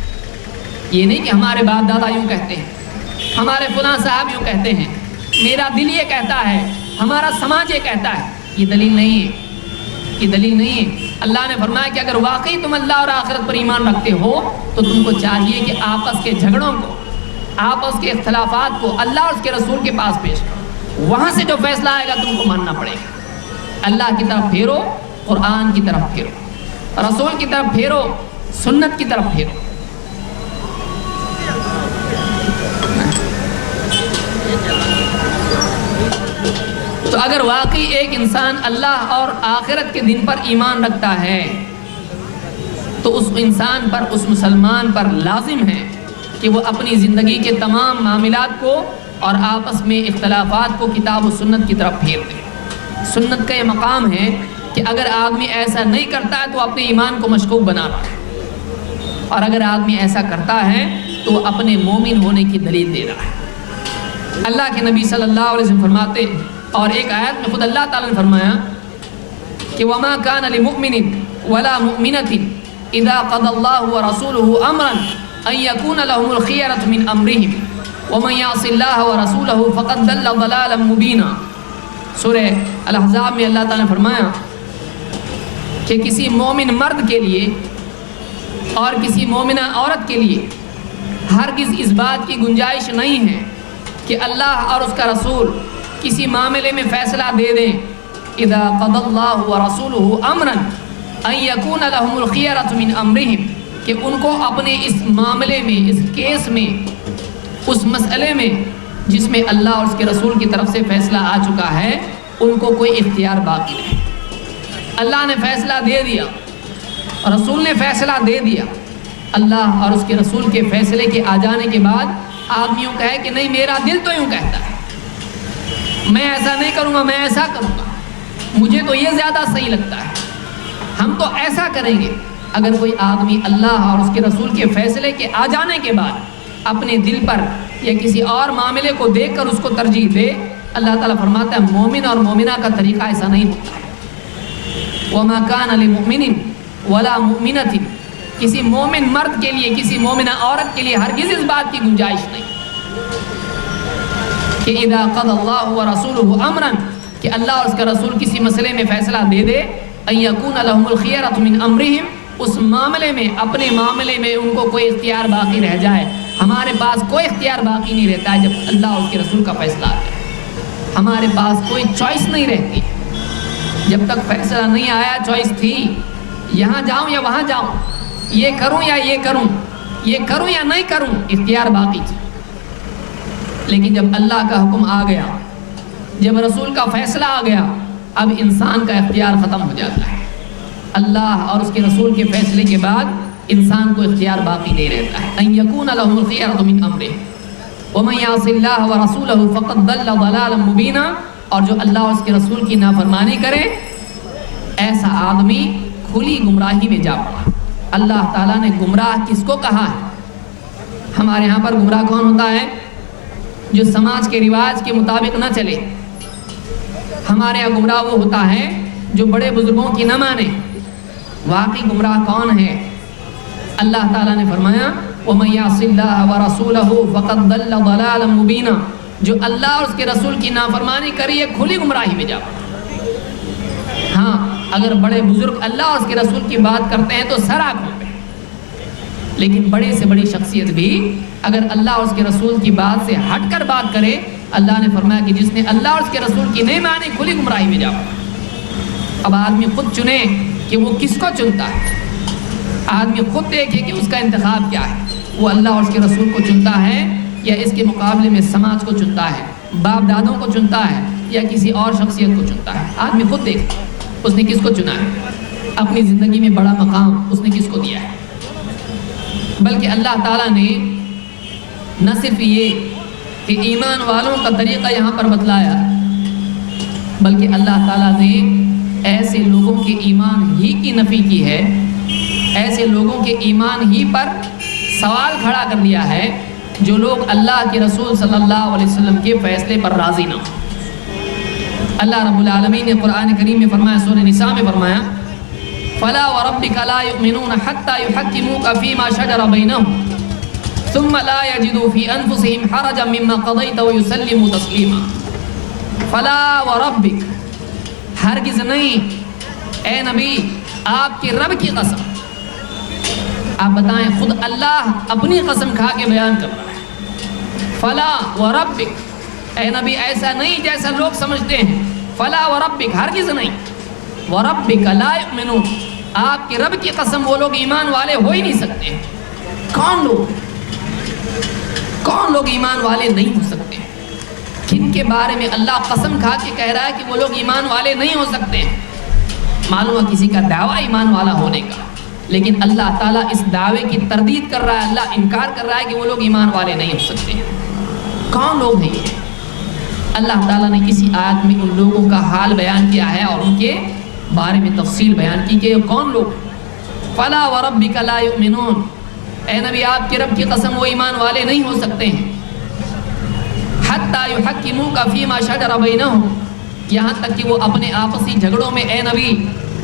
یہ نہیں کہ ہمارے باپ دادا یوں کہتے ہیں، ہمارے فلاں صاحب یوں کہتے ہیں، میرا دل یہ کہتا ہے، ہمارا سماج یہ کہتا ہے، یہ دلیل نہیں ہے، یہ دلیل نہیں ہے۔ اللہ نے فرمایا کہ اگر واقعی تم اللہ اور آخرت پر ایمان رکھتے ہو تو تم کو چاہیے کہ آپس کے جھگڑوں کو، آپس کے اختلافات کو اللہ اور اس کے رسول کے پاس پیش کرو، وہاں سے جو فیصلہ آئے گا تم کو ماننا پڑے گا۔ اللہ کی طرف پھیرو، قرآن کی طرف پھیرو، رسول کی طرف پھیرو، سنت کی طرف پھیرو۔ تو اگر واقعی ایک انسان اللہ اور آخرت کے دن پر ایمان رکھتا ہے تو اس انسان پر، اس مسلمان پر لازم ہے کہ وہ اپنی زندگی کے تمام معاملات کو اور آپس میں اختلافات کو کتاب و سنت کی طرف پھیر دیں۔ سنت کا یہ مقام ہے کہ اگر آدمی ایسا نہیں کرتا ہے تو اپنے ایمان کو مشکوک بنا رہا ہے، اور اگر آدمی ایسا کرتا ہے تو وہ اپنے مومن ہونے کی دلیل دے رہا ہے۔ اللہ کے نبی صلی اللہ علیہ وسلم فرماتے، اور ایک آیت میں خود اللہ تعالیٰ نے فرمایا کہ وَمَا كَانَ لِمُؤْمِنٍ وَلَا مُؤْمِنَةٍ إِذَا قَضَى اللَّهُ وَرَسُولُهُ أَمْرًا أَن يَكُونَ لَهُمُ الْخِيَرَةُ مِنْ أَمْرِهِمْ وَمَن يَعْصِ اللَّهَ وَرَسُولَهُ فَقَدْ ضَلَّ ضَلَالًا مُبِينًا۔ سورہ الاحزاب میں اللہ تعالیٰ نے فرمایا کہ کسی مومن مرد کے لیے اور کسی مومنہ عورت کے لیے ہرگز اس بات کی گنجائش نہیں ہے کہ اللہ اور اس کا رسول کسی معاملے میں فیصلہ دے دیں، اذا قضى اللہ ورسولہ امرا ان یکون لهم الخیرۃ من امرہم، کہ ان کو اپنے اس معاملے میں، اس کیس میں، اس مسئلے میں جس میں اللہ اور اس کے رسول کی طرف سے فیصلہ آ چکا ہے، ان کو کوئی اختیار باقی نہیں۔ اللہ نے فیصلہ دے دیا، رسول نے فیصلہ دے دیا، اللہ اور اس کے رسول کے فیصلے کے آ جانے کے بعد آدمیوں کہے کہ نہیں میرا دل تو یوں کہتا ہے، میں ایسا نہیں کروں گا، میں ایسا کروں گا، مجھے تو یہ زیادہ صحیح لگتا ہے، ہم تو ایسا کریں گے۔ اگر کوئی آدمی اللہ اور اس کے رسول کے فیصلے کے آ جانے کے بعد اپنے دل پر یا کسی اور معاملے کو دیکھ کر اس کو ترجیح دے، اللہ تعالیٰ فرماتا ہے مومن اور مومنہ کا طریقہ ایسا نہیں ہوتا ہے۔ وَمَا كَانَ لِمُؤْمِنٍ وَلَا مُؤْمِنَةٍ، کسی مومن مرد کے لیے، کسی مومنہ عورت کے لیے ہرگز اس بات کی گنجائش نہیں کہ اذا قضى اللہ ورسولہ امرا، کہ اللہ اور اس کا رسول کسی مسئلے میں فیصلہ دے دے، ان یکون لهم الخیرۃ من امرہم، اس معاملے میں، اپنے معاملے میں ان کو کوئی اختیار باقی رہ جائے۔ ہمارے پاس کوئی اختیار باقی نہیں رہتا ہے جب اللہ اور اس کے رسول کا فیصلہ آتا ہے، ہمارے پاس کوئی چوائس نہیں رہتی۔ جب تک فیصلہ نہیں آیا چوائس تھی، یہاں جاؤں یا وہاں جاؤں، یہ کروں یا یہ کروں، یہ کروں یا نہیں کروں، اختیار باقی تھا۔ لیکن جب اللہ کا حکم آ گیا، جب رسول کا فیصلہ آ گیا، اب انسان کا اختیار ختم ہو جاتا ہے۔ اللہ اور اس کے رسول کے فیصلے کے بعد انسان کو اختیار باقی نہیں رہتا ہے۔ ان یکون لهم الخیرۃ من امرہ ومن یعص اللہ ورسولہ فقد ضل ضلالا مبینا، اور جو اللہ اور اس کے رسول کی نافرمانی کرے ایسا آدمی کھلی گمراہی میں جا پڑا۔ اللہ تعالیٰ نے گمراہ کس کو کہا ہے؟ ہمارے ہاں پر گمراہ کون ہوتا ہے؟ جو سماج کے رواج کے مطابق نہ چلے۔ ہمارے یہاں گمراہ وہ ہوتا ہے جو بڑے بزرگوں کی نہ مانے۔ واقعی گمراہ کون ہے؟ اللہ تعالیٰ نے فرمایا وَمَن يَعْصِ اللَّهَ وَرَسُولَهُ فَقَدْ ضَلَّ ضَلَالًا مُبِينًا، جو اللہ اور اس کے رسول کی نافرمانی کری ہے کھلی گمراہی میں جا پڑا۔ ہاں اگر بڑے بزرگ اللہ اور اس کے رسول کی بات کرتے ہیں تو سر آنکھوں پہ، لیکن بڑے سے بڑی شخصیت بھی اگر اللہ اور اس کے رسول کی بات سے ہٹ کر بات کرے، اللہ نے فرمایا کہ جس نے اللہ اور اس کے رسول کی نہیں مانی کھلی گمراہی میں جا پڑا۔ اب آدمی خود چنے کہ وہ کس کو چنتا ہے، آدمی خود دیکھے کہ اس کا انتخاب کیا ہے، وہ اللہ اور اس کے رسول کو چنتا ہے یا اس کے مقابلے میں سماج کو چنتا ہے، باپ دادوں کو چنتا ہے یا کسی اور شخصیت کو چنتا ہے۔ آدمی خود دیکھے اس نے کس کو چنا ہے، اپنی زندگی میں بڑا مقام اس نے کس کو دیا ہے۔ بلکہ اللہ تعالیٰ نے نہ صرف یہ کہ ایمان والوں کا طریقہ یہاں پر بتلایا، بلکہ اللہ تعالیٰ نے ایسے لوگوں کے ایمان ہی کی نفی کی ہے، ایسے لوگوں کے ایمان ہی پر سوال کھڑا کر دیا ہے جو لوگ اللہ کے رسول صلی اللہ علیہ وسلم کے فیصلے پر راضی نہ ہوں۔ اللہ رب العالمین نے قرآن کریم میں فرمایا، سورہ نساء میں فرمایا فَلَا وَرَبِّكَ لَا يُؤْمِنُونَ حَتَّى يُحَكِّمُوكَ فِي مَا شَجَرَ بَيْنَهُمْ ثُمَّ لَا يَجِدُوا فِي أَنفُسِهِمْ حَرَجًا مِّمَّا قَضَيْتَ وَيُسَلِّمُوا تَسْلِيمًا۔ فَلَا وَرَبِّكَ، ہرگز نہیں اے نبی، آپ کے رب کی قسم۔ آپ بتائیں، خود اللہ اپنی قسم کھا کے بیان کر رہا ہے، فَلَا وَرَبِّكَ، اے نبی ایسا نہیں جیسا لوگ سمجھتے ہیں، فَلَا وَرَبِّكَ، ہرگز نہیں، وَرَبِّكَ لَا يُؤْمِنُونَ، آپ کے رب کی قسم وہ لوگ ایمان والے ہو ہی نہیں سکتے۔ کون لوگ ایمان والے نہیں ہو سکتے؟ کن کے بارے میں اللہ قسم کھا کے کہہ رہا ہے کہ وہ لوگ ایمان والے نہیں ہو سکتے؟ معلوم ہے کسی کا دعویٰ ایمان والا ہونے کا، لیکن اللہ تعالیٰ اس دعوے کی تردید کر رہا ہے، اللہ انکار کر رہا ہے کہ وہ لوگ ایمان والے نہیں ہو سکتے ہیں۔ کون لوگ ہیں یہ؟ اللہ تعالیٰ نے اسی آیت میں ان لوگوں کا حال بیان کیا ہے اور ان کے بارے میں تفصیل بیان کی کہ یہ کون لوگ ہیں۔ فَلَا وَرَبِّكَ لَا يُؤْمِنُونَ، اے نبی آپ کے رب کی قسم وہ ایمان والے نہیں ہو سکتے ہیں۔ حَتَّى يُحَكِّمُوكَ فِي مَا شَجَرَ بَيْنَهُمْ، یہاں تک کہ وہ اپنے آپسی جھگڑوں میں اے نبی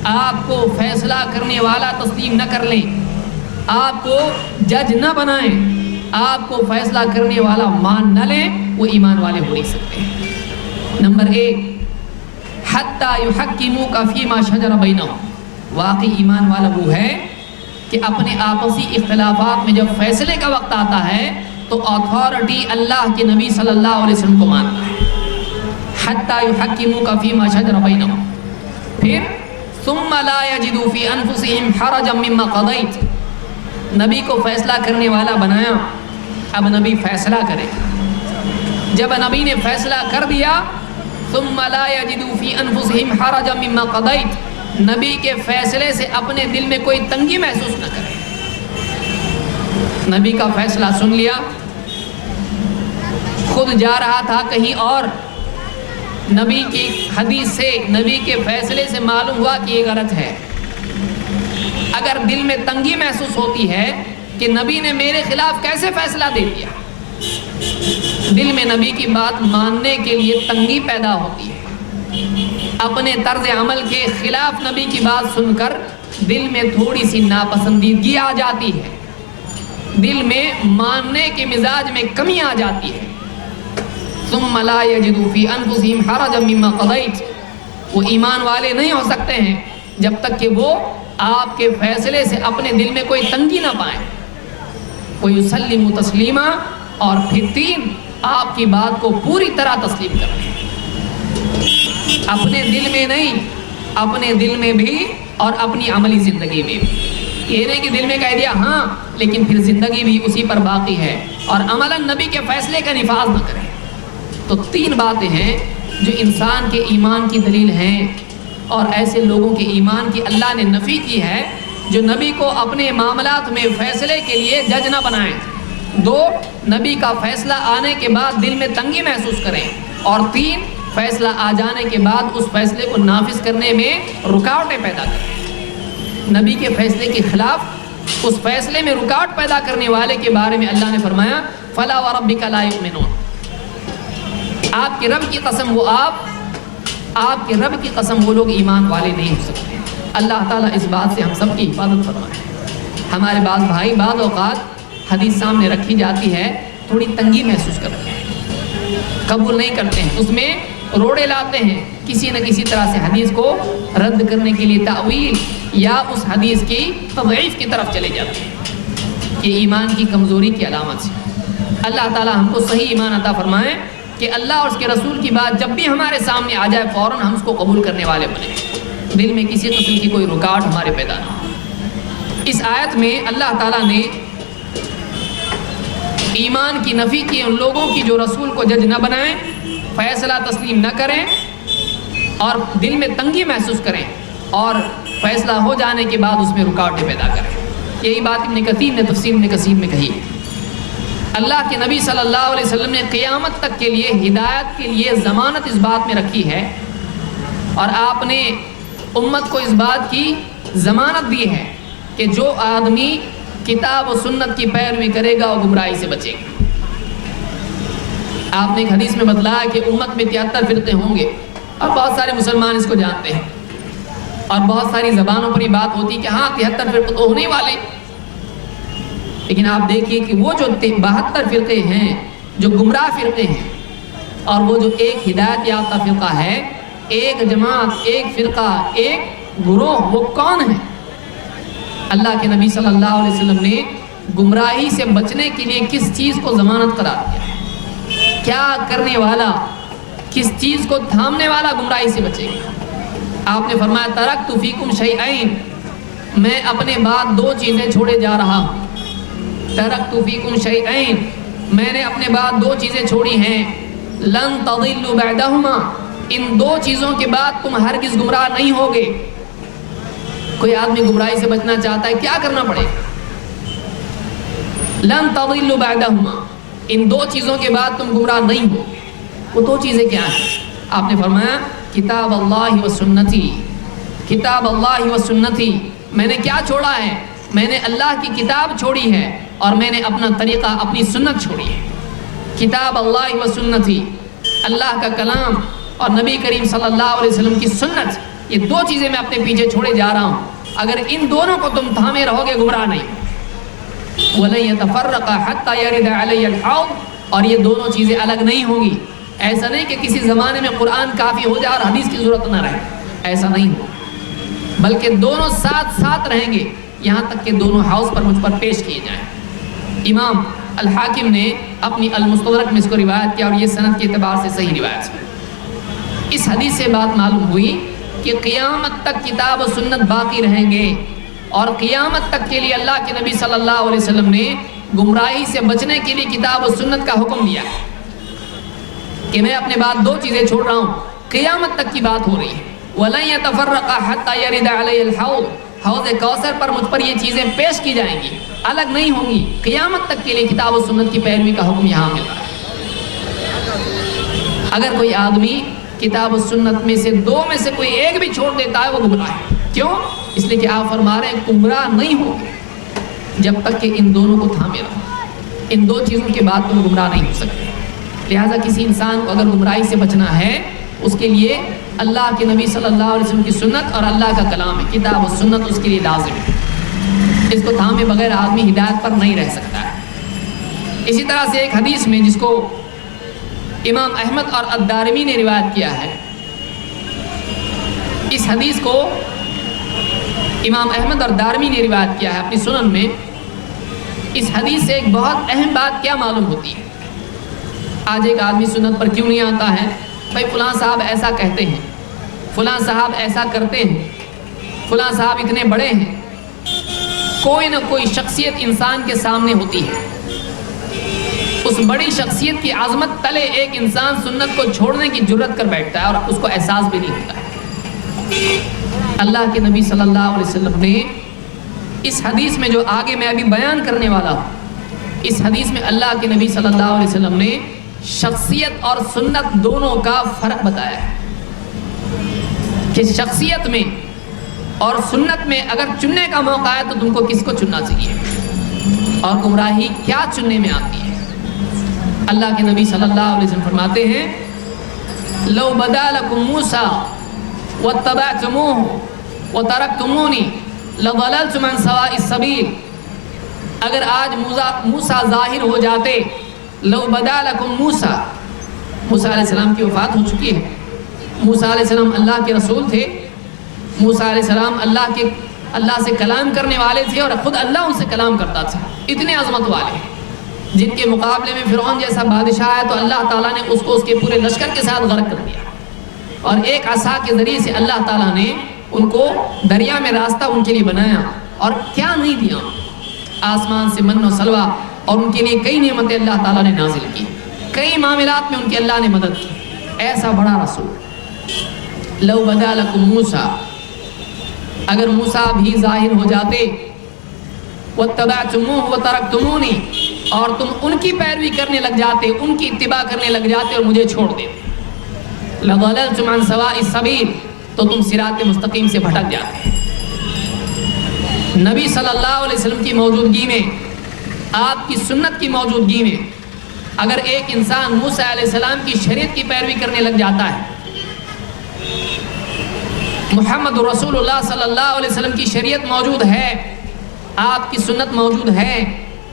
آپ کو فیصلہ کرنے والا تسلیم نہ کر لیں، آپ کو جج نہ بنائیں، آپ کو فیصلہ کرنے والا مان نہ لیں، وہ ایمان والے ہو نہیں سکتے ہیں۔ نمبر 1، حَتَّى يُحَكِّمُوكَ فِي مَا شَجَرَ بَيْنَهُمْ، واقعی ایمان والا وہ ہے کہ اپنے آپسی اختلافات میں جب فیصلے کا وقت آتا ہے تو اتھارٹی اللہ کے نبی صلی اللہ علیہ وسلم کو مانتا ہے۔ حَتَّى يُحَكِّمُوكَ فِي مَا شَجَرَ بَيْنَهُمْ، پھر ثُمَّ لَا يَجِدُوا فِي أَنفُسِهِمْ حَرَجًا مِّمَّا قَضَيْتَ، نبی کو فیصلہ کرنے والا بنایا، اب نبی فیصلہ کرے۔ جب نبی نے فیصلہ کر دیا ثُمَّ لَا يَجِدُوا فِي أَنفُسِهِمْ حَرَجًا مِّمَّا قَضَيْتَ، نبی کے فیصلے سے اپنے دل میں کوئی تنگی محسوس نہ کرے۔ نبی کا فیصلہ سن لیا، خود جا رہا تھا کہیں اور، نبی کی حدیث سے، نبی کے فیصلے سے معلوم ہوا کہ یہ غلط ہے۔ اگر دل میں تنگی محسوس ہوتی ہے کہ نبی نے میرے خلاف کیسے فیصلہ دے دیا، دل میں نبی کی بات ماننے کے لیے تنگی پیدا ہوتی ہے، اپنے طرز عمل کے خلاف نبی کی بات سن کر دل میں تھوڑی سی ناپسندیدگی آ جاتی ہے، دل میں ماننے کے مزاج میں کمی آ جاتی ہے۔ ثم لا يجدوا في انفسهم حرجا مما قضيت، وہ ایمان والے نہیں ہو سکتے ہیں جب تک کہ وہ آپ کے فیصلے سے اپنے دل میں کوئی تنگی نہ پائیں۔ وَيُسَلِّمُ تسلیما، اور پھر 3، آپ کی بات کو پوری طرح تسلیم کر لیں، اپنے دل میں نہیں، اپنے دل میں بھی اور اپنی عملی زندگی میں بھی۔ یہ نہیں کہ دل میں کہہ دیا ہاں لیکن پھر زندگی بھی اسی پر باقی ہے اور عملاً نبی کے فیصلے کا نفاذ نہ کرے۔ تو 3 باتیں ہیں جو انسان کے ایمان کی دلیل ہیں، اور ایسے لوگوں کے ایمان کی اللہ نے نفی کی ہے جو نبی کو اپنے معاملات میں فیصلے کے لیے جج نہ بنائیں۔ 2، نبی کا فیصلہ آنے کے بعد دل میں تنگی محسوس کریں، اور 3، فیصلہ آ جانے کے بعد اس فیصلے کو نافذ کرنے میں رکاوٹیں پیدا کریں۔ نبی کے فیصلے کے خلاف اس فیصلے میں رکاوٹ پیدا کرنے والے کے بارے میں اللہ نے فرمایا فَلَا وَرَبِّكَ لَا يُؤْمِنُونَ، آپ کے رب کی قسم، وہ آپ کے رب کی قسم وہ لوگ ایمان والے نہیں ہو سکتے۔ اللہ تعالیٰ اس بات سے ہم سب کی حفاظت فرمائے۔ ہمارے بعض بھائی بعض اوقات حدیث سامنے رکھی جاتی ہے، تھوڑی تنگی محسوس کرتے ہیں، قبول نہیں کرتے ہیں، اس میں روڑے لاتے ہیں، کسی نہ کسی طرح سے حدیث کو رد کرنے کے لیے تأویل یا اس حدیث کی تضعیف کی طرف چلے جاتے ہیں۔ یہ ایمان کی کمزوری کی علامت ہے۔ اللہ تعالیٰ ہم کو صحیح ایمان عطا فرمائے کہ اللہ اور اس کے رسول کی بات جب بھی ہمارے سامنے آ جائے فوراً ہم اس کو قبول کرنے والے بنیں، دل میں کسی قسم کی کوئی رکاوٹ ہمارے پیدا نہ ہو۔ اس آیت میں اللہ تعالیٰ نے ایمان کی نفی کی ان لوگوں کی جو رسول کو جج نہ بنائیں، فیصلہ تسلیم نہ کریں اور دل میں تنگی محسوس کریں اور فیصلہ ہو جانے کے بعد اس میں رکاوٹیں پیدا کریں۔ یہی بات ابن کثیر نے تفسیر ابن کثیر میں کہی۔ اللہ کے نبی صلی اللہ علیہ وسلم نے قیامت تک کے لیے ہدایت کے لیے ضمانت اس بات میں رکھی ہے، اور آپ نے امت کو اس بات کی ضمانت دی ہے کہ جو آدمی کتاب و سنت کی پیروی کرے گا وہ گمراہی سے بچے گا۔ آپ نے ایک حدیث میں بتلایا کہ امت میں 73 فرقے ہوں گے، اور بہت سارے مسلمان اس کو جانتے ہیں، اور بہت ساری زبانوں پر یہ بات ہوتی ہے کہ ہاں 73 فرقے تو ہونے والے، لیکن آپ دیکھیے کہ وہ جو 72 فرقے ہیں جو گمراہ فرقے ہیں، اور وہ جو ایک ہدایت یافتہ فرقہ ہے، ایک جماعت، ایک فرقہ، ایک گروہ، وہ کون ہے؟ اللہ کے نبی صلی اللہ علیہ وسلم نے گمراہی سے بچنے کے لیے کس چیز کو ضمانت قرار دیا ہے؟ کیا کرنے والا، کس چیز کو تھامنے والا گمراہی سے بچے گا؟ آپ نے فرمایا ترکت فیکم شیئین، میں اپنے بعد 2 چیزیں چھوڑے جا رہا ہوں۔ ترکت فیکم شیئین، میں نے اپنے بعد 2 چیزیں چھوڑی ہیں، لن تضلوا بعدہما، ان 2 چیزوں کے بعد تم ہرگز گمراہ نہیں ہوگے۔ کوئی آدمی گمراہی سے بچنا چاہتا ہے کیا کرنا پڑے گا؟ لن تضلوا بعدہما، ان دو چیزوں کے بعد تم گمراہ نہیں ہو. وہ دو چیزیں کیا ہیں؟ آپ نے فرمایا کتاب اللہ و سنتی، کتاب اللہ و سنتی. میں نے کیا چھوڑا ہے؟ میں نے اللہ کی کتاب چھوڑی ہے اور میں نے اپنا طریقہ، اپنی سنت چھوڑی ہے. کتاب اللہ و سنتی، اللہ کا کلام اور نبی کریم صلی اللہ علیہ وسلم کی سنت، یہ دو چیزیں میں اپنے پیچھے چھوڑے جا رہا ہوں. اگر ان دونوں کو تم تھامے رہو گے گمراہ نہیں. وَلَن يَتَفَرَّقَ حَتَّى يَرِدَ عَلَيَّ الْحَوْض، اور یہ دونوں چیزیں الگ نہیں ہوں گی. ایسا نہیں کہ کسی زمانے میں قرآن کافی ہو جائے اور حدیث کی ضرورت نہ رہے، ایسا نہیں ہو، بلکہ دونوں ساتھ ساتھ رہیں گے یہاں تک کہ دونوں حوض پر مجھ پر پیش کیے جائیں. امام الحاکم نے اپنی المستدرک میں اس کو روایت کیا اور یہ سند کے اعتبار سے صحیح روایت ہے. اس حدیث سے بات معلوم ہوئی کہ قیامت تک کتاب و سنت باقی رہیں گے، اور قیامت تک کے لیے اللہ کے نبی صلی اللہ علیہ وسلم نے گمراہی سے بچنے کے لیے کتاب و سنت کا حکم دیا ہے کہ میں اپنے بعد دو چیزیں چھوڑ رہا ہوں. قیامت تک کی بات ہو رہی ہے. وَلَن يَتَفَرَّقَ حَتَّى يَرِدَ عَلَيَّ الْحَوْض، حوض کوثر پر مجھ پر یہ چیزیں پیش کی جائیں گی، الگ نہیں ہوں گی. قیامت تک کے لیے کتاب و سنت کی پیروی کا حکم یہاں مل رہا ہے. اگر کوئی آدمی کتاب و سنت میں سے دو میں سے کوئی ایک بھی چھوڑ دیتا ہے وہ گمراہ ہے. کیوں؟ اس لیے کہ آپ فرما رہے ہیں گمراہ نہیں ہوں گے جب تک کہ ان دونوں کو تھامے رہو. ان دو چیزوں کے بعد تم گمراہ نہیں ہو سکتے. لہٰذا کسی انسان کو اگر گمراہی سے بچنا ہے اس کے لیے اللہ کے نبی صلی اللہ علیہ وسلم کی سنت اور اللہ کا کلام ہے، کتاب و سنت اس کے لیے لازم ہے. اس کو تھامے بغیر آدمی ہدایت پر نہیں رہ سکتا ہے. اسی طرح سے ایک حدیث میں جس کو امام احمد اور الدارمی نے روایت کیا ہے، اس حدیث کو امام احمد اور دارمی نے روایت کیا ہے اپنی سنن میں. اس حدیث سے ایک بہت اہم بات کیا معلوم ہوتی ہے؟ آج ایک آدمی سنت پر کیوں نہیں آتا ہے؟ بھائی فلاں صاحب ایسا کہتے ہیں، فلاں صاحب ایسا کرتے ہیں، فلاں صاحب اتنے بڑے ہیں. کوئی نہ کوئی شخصیت انسان کے سامنے ہوتی ہے، اس بڑی شخصیت کی عظمت تلے ایک انسان سنت کو چھوڑنے کی جرت کر بیٹھتا ہے اور اس کو احساس بھی نہیں ہوتا ہے. اللہ کے نبی صلی اللہ علیہ وسلم نے اس حدیث میں جو آگے میں ابھی بیان کرنے والا ہوں، اس حدیث میں اللہ کے نبی صلی اللہ علیہ وسلم نے شخصیت اور سنت دونوں کا فرق بتایا ہے کہ شخصیت میں اور سنت میں اگر چننے کا موقع ہے تو تم کو کس کو چننا چاہیے اور گمراہی کیا چننے میں آتی ہے. اللہ کے نبی صلی اللہ علیہ وسلم فرماتے ہیں لو بدا لکم موسیٰ واتبعتموہ وترکتمونی لضللتم عن سواء السبیل. اگر آج موسیٰ ظاہر ہو جاتے، لو بدا لکم موسیٰ، موسیٰ علیہ السلام کی وفات ہو چکی ہے. موسیٰ علیہ السلام اللہ کے رسول تھے. موسیٰ علیہ السلام اللہ سے کلام کرنے والے تھے اور خود اللہ ان سے کلام کرتا تھا. اتنے عظمت والے جن کے مقابلے میں فرعون جیسا بادشاہ ہے تو اللہ تعالیٰ نے اس کو اس کے پورے لشکر کے ساتھ غرق کر دیا اور ایک عصا کے ذریعے سے اللہ تعالیٰ نے ان کو دریا میں راستہ ان کے لیے بنایا اور کیا نہیں دیا، آسمان سے من و سلوہ، اور ان کے لیے کئی نعمتیں اللہ تعالیٰ نے نازل کی، کئی معاملات میں ان کی اللہ نے مدد کی. ایسا بڑا رسول. لو بدا لکم موسیٰ، اگر موسیٰ بھی ظاہر ہو جاتے، واتبعتموہ وترکتمونی، اور تم ان کی پیروی کرنے لگ جاتے، ان کی اتباع کرنے لگ جاتے اور مجھے چھوڑ دیتے، لضللتم عن سواء السبیل، تو تم صراط مستقیم سے بھٹک جاتے. نبی صلی اللہ علیہ وسلم کی موجودگی میں، آپ کی سنت کی موجودگی میں اگر ایک انسان موسیٰ علیہ السلام کی شریعت کی پیروی کرنے لگ جاتا ہے، محمد رسول اللہ صلی اللہ علیہ وسلم کی شریعت موجود ہے، آپ کی سنت موجود ہے،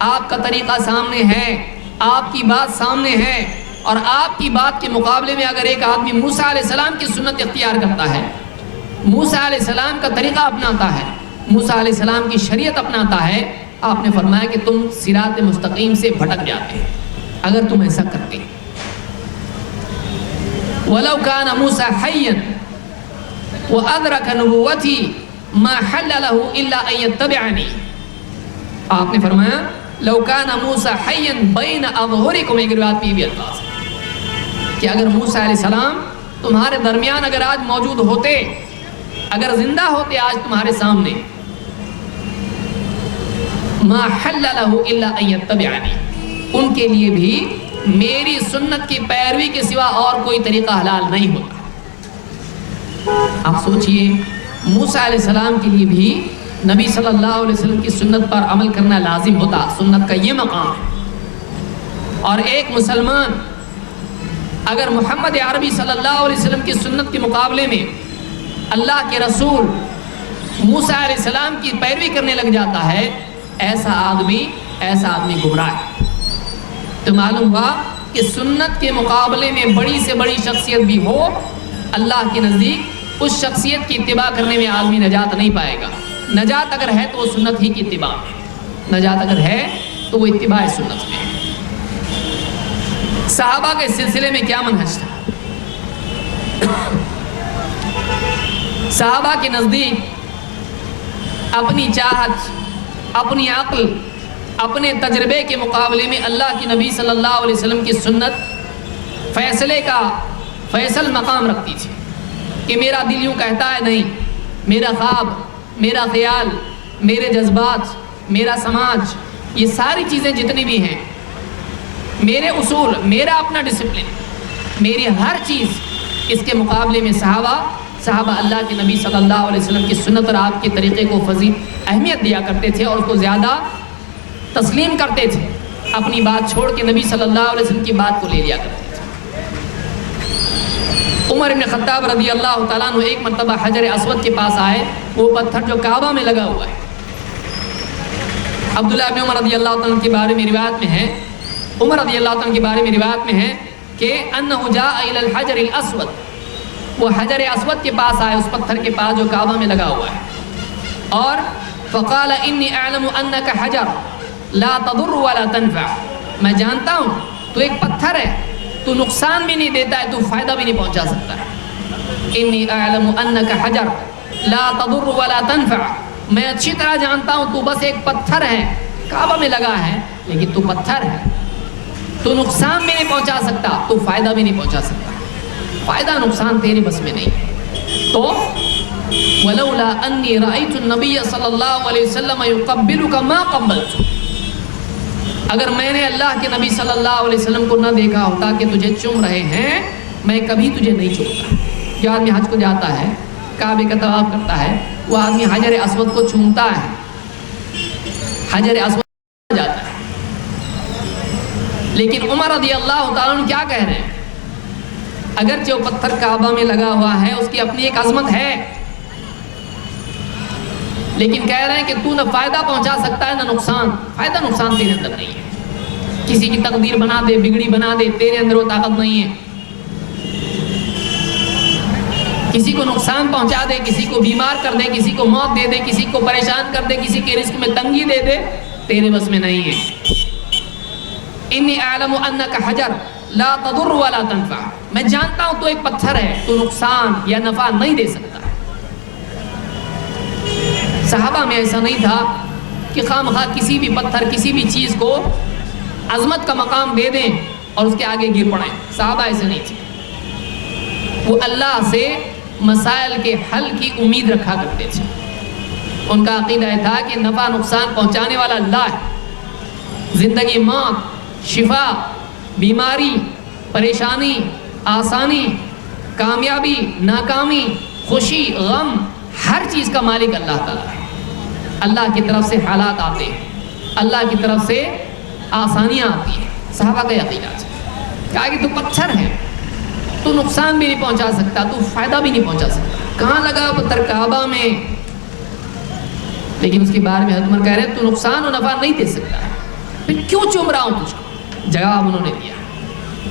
آپ کا طریقہ سامنے ہے، آپ کی بات سامنے ہے، اور آپ کی بات کے مقابلے میں اگر ایک آدمی موسیٰ علیہ السلام کی سنت اختیار کرتا ہے، موسیٰ علیہ السلام کا طریقہ اپناتا ہے، موسیٰ علیہ السلام کی شریعت اپناتا ہے، آپ نے فرمایا کہ تم صراط مستقیم سے بھٹک جاتے ہیں اگر تم ایسا کرتے. وَلَوْ كَانَ مُوسَى حَيًّا وَأَدْرَكَ نُبُوَّتِي مَا حَلَّ لَهُ إِلَّا أَن يَتَّبِعَنِي. آپ نے فرمایا لو کان موسیٰ حیًّا بین اظہرکم، ایک روایت میں بھی الفاظ کہ اگر موسیٰ علیہ السلام تمہارے درمیان اگر آج موجود ہوتے، اگر زندہ ہوتے آج تمہارے سامنے، ما حل لہ الا ان یتبعنی، ان کے لیے بھی میری سنت کی پیروی کے سوا اور کوئی طریقہ حلال نہیں ہوتا۔ آپ سوچئے موسیٰ علیہ السلام کے لیے بھی نبی صلی اللہ علیہ وسلم کی سنت پر عمل کرنا لازم ہوتا، سنت کا یہ مقام ہے۔ اور ایک مسلمان اگر محمد عربی صلی اللہ علیہ وسلم کی سنت کے مقابلے میں اللہ کے رسول موسیٰ علیہ السلام کی پیروی کرنے لگ جاتا ہے، ایسا آدمی گمراہ ہے۔ تو معلوم ہوا کہ سنت کے مقابلے میں بڑی سے بڑی شخصیت بھی ہو، اللہ کے نزدیک اس شخصیت کی اتباع کرنے میں آدمی نجات نہیں پائے گا۔ نجات اگر ہے تو وہ سنت ہی کی اتباع ہے، نجات اگر ہے تو وہ اتباع سنت میں ہے۔ صحابہ کے سلسلے میں کیا منہج تھا؟ صحابہ کے نزدیک اپنی چاہت، اپنی عقل، اپنے تجربے کے مقابلے میں اللہ کی نبی صلی اللہ علیہ وسلم کی سنت فیصلے کا فیصل مقام رکھتی تھی کہ میرا دل یوں کہتا ہے نہیں، میرا خواب، میرا خیال، میرے جذبات، میرا سماج، یہ ساری چیزیں جتنی بھی ہیں، میرے اصول، میرا اپنا ڈسپلن، میری ہر چیز، اس کے مقابلے میں صحابہ اللہ کے نبی صلی اللہ علیہ وسلم کی سنت اور آپ کے طریقے کو فضیل اہمیت دیا کرتے تھے اور اس کو زیادہ تسلیم کرتے تھے، اپنی بات چھوڑ کے نبی صلی اللہ علیہ وسلم کی بات کو لے لیا کرتے تھے۔ عمر بن خطاب رضی اللہ تعالیٰ عنہ ایک مرتبہ حجر اسود کے پاس آئے، وہ پتھر جو کعبہ میں لگا ہوا ہے۔ عبداللہ بن عمر رضی اللہ تعالیٰ عنہ کے بارے میں روایت میں ہے، عمر رضی اللہ عنہ کے بارے میں روایت میں ہے کہ انہ جاء الی الحجر الاسود، وہ حجر اسود کے پاس آئے، اس پتھر کے پاس جو کعبہ میں لگا ہوا ہے، اور فقال انی اعلم انک حجر لا تضر ولا تنفع، میں جانتا ہوں تو ایک پتھر ہے، تو نقصان بھی نہیں دیتا ہے، تو فائدہ بھی نہیں پہنچا سکتا ہے۔ انی اعلم انک حجر لا تضر ولا تنفع، میں اچھی طرح جانتا ہوں تو بس ایک پتھر ہے، کعبہ میں لگا ہے لیکن تو پتھر ہے، تو نقصان بھی نہیں پہنچا سکتا، تو فائدہ بھی نہیں پہنچا سکتا، فائدہ نقصان تیرے بس میں نہیں۔ تو ولولا انی رأیت النبی صلی اللہ علیہ وسلم یقبلک ما قبلت، اگر میں نے اللہ کے نبی صلی اللہ علیہ وسلم کو نہ دیکھا ہوتا کہ تجھے چوم رہے ہیں، میں کبھی تجھے نہیں چومتا۔ جو آدمی حج کو جاتا ہے، کعبے کا طواف کرتا ہے، وہ آدمی حجر اسود کو چومتا ہے، حجر اسود جاتا ہے۔ لیکن عمر رضی اللہ تعالیٰ عنہ کیا کہہ رہے ہیں؟ اگرچہ وہ پتھر کعبہ میں لگا ہوا ہے، اس کی اپنی ایک عظمت ہے، لیکن کہہ رہے ہیں کہ تو نہ فائدہ پہنچا سکتا ہے نہ نقصان، فائدہ نقصان تیرے اندر نہیں ہے۔ کسی کی تقدیر بنا دے، بگڑی بنا دے، تیرے اندر وہ طاقت نہیں ہے۔ کسی کو نقصان پہنچا دے، کسی کو بیمار کر دے، کسی کو موت دے دے، کسی کو پریشان کر دے، کسی کے رزق میں تنگی دے دے، تیرے بس میں نہیں ہے۔ انی اعلم انک حجر لا تضر ولا تنفع، میں جانتا ہوں تو ایک پتھر ہے، تو نقصان یا نفع نہیں دے سکتا۔ صحابہ میں ایسا نہیں تھا کہ خواہ مخواہ کسی بھی پتھر، کسی بھی چیز کو عظمت کا مقام دے دیں اور اس کے آگے گر پڑیں، صحابہ ایسے نہیں تھے۔ وہ اللہ سے مسائل کے حل کی امید رکھا کرتے تھے، ان کا عقیدہ یہ تھا کہ نفع نقصان پہنچانے والا اللہ ہے، زندگی موت، شفا، بیماری، پریشانی، آسانی، کامیابی، ناکامی، خوشی، غم، ہر چیز کا مالک اللہ تعالیٰ ہے۔ اللہ کی طرف سے حالات آتے ہیں، اللہ کی طرف سے آسانیاں آتی ہیں۔ صحابہ کا عقیدہ ہے، کہا کہ تو پتھر ہے، تو نقصان بھی نہیں پہنچا سکتا، تو فائدہ بھی نہیں پہنچا سکتا۔ کہاں لگا پتھر؟ کعبہ میں۔ لیکن اس کے بارے میں حضرت عمر کہہ رہے ہیں تو نقصان و نفع نہیں دے سکتا، پھر کیوں چوم رہا ہوں تجھ کو؟ جواب انہوں نے دیا،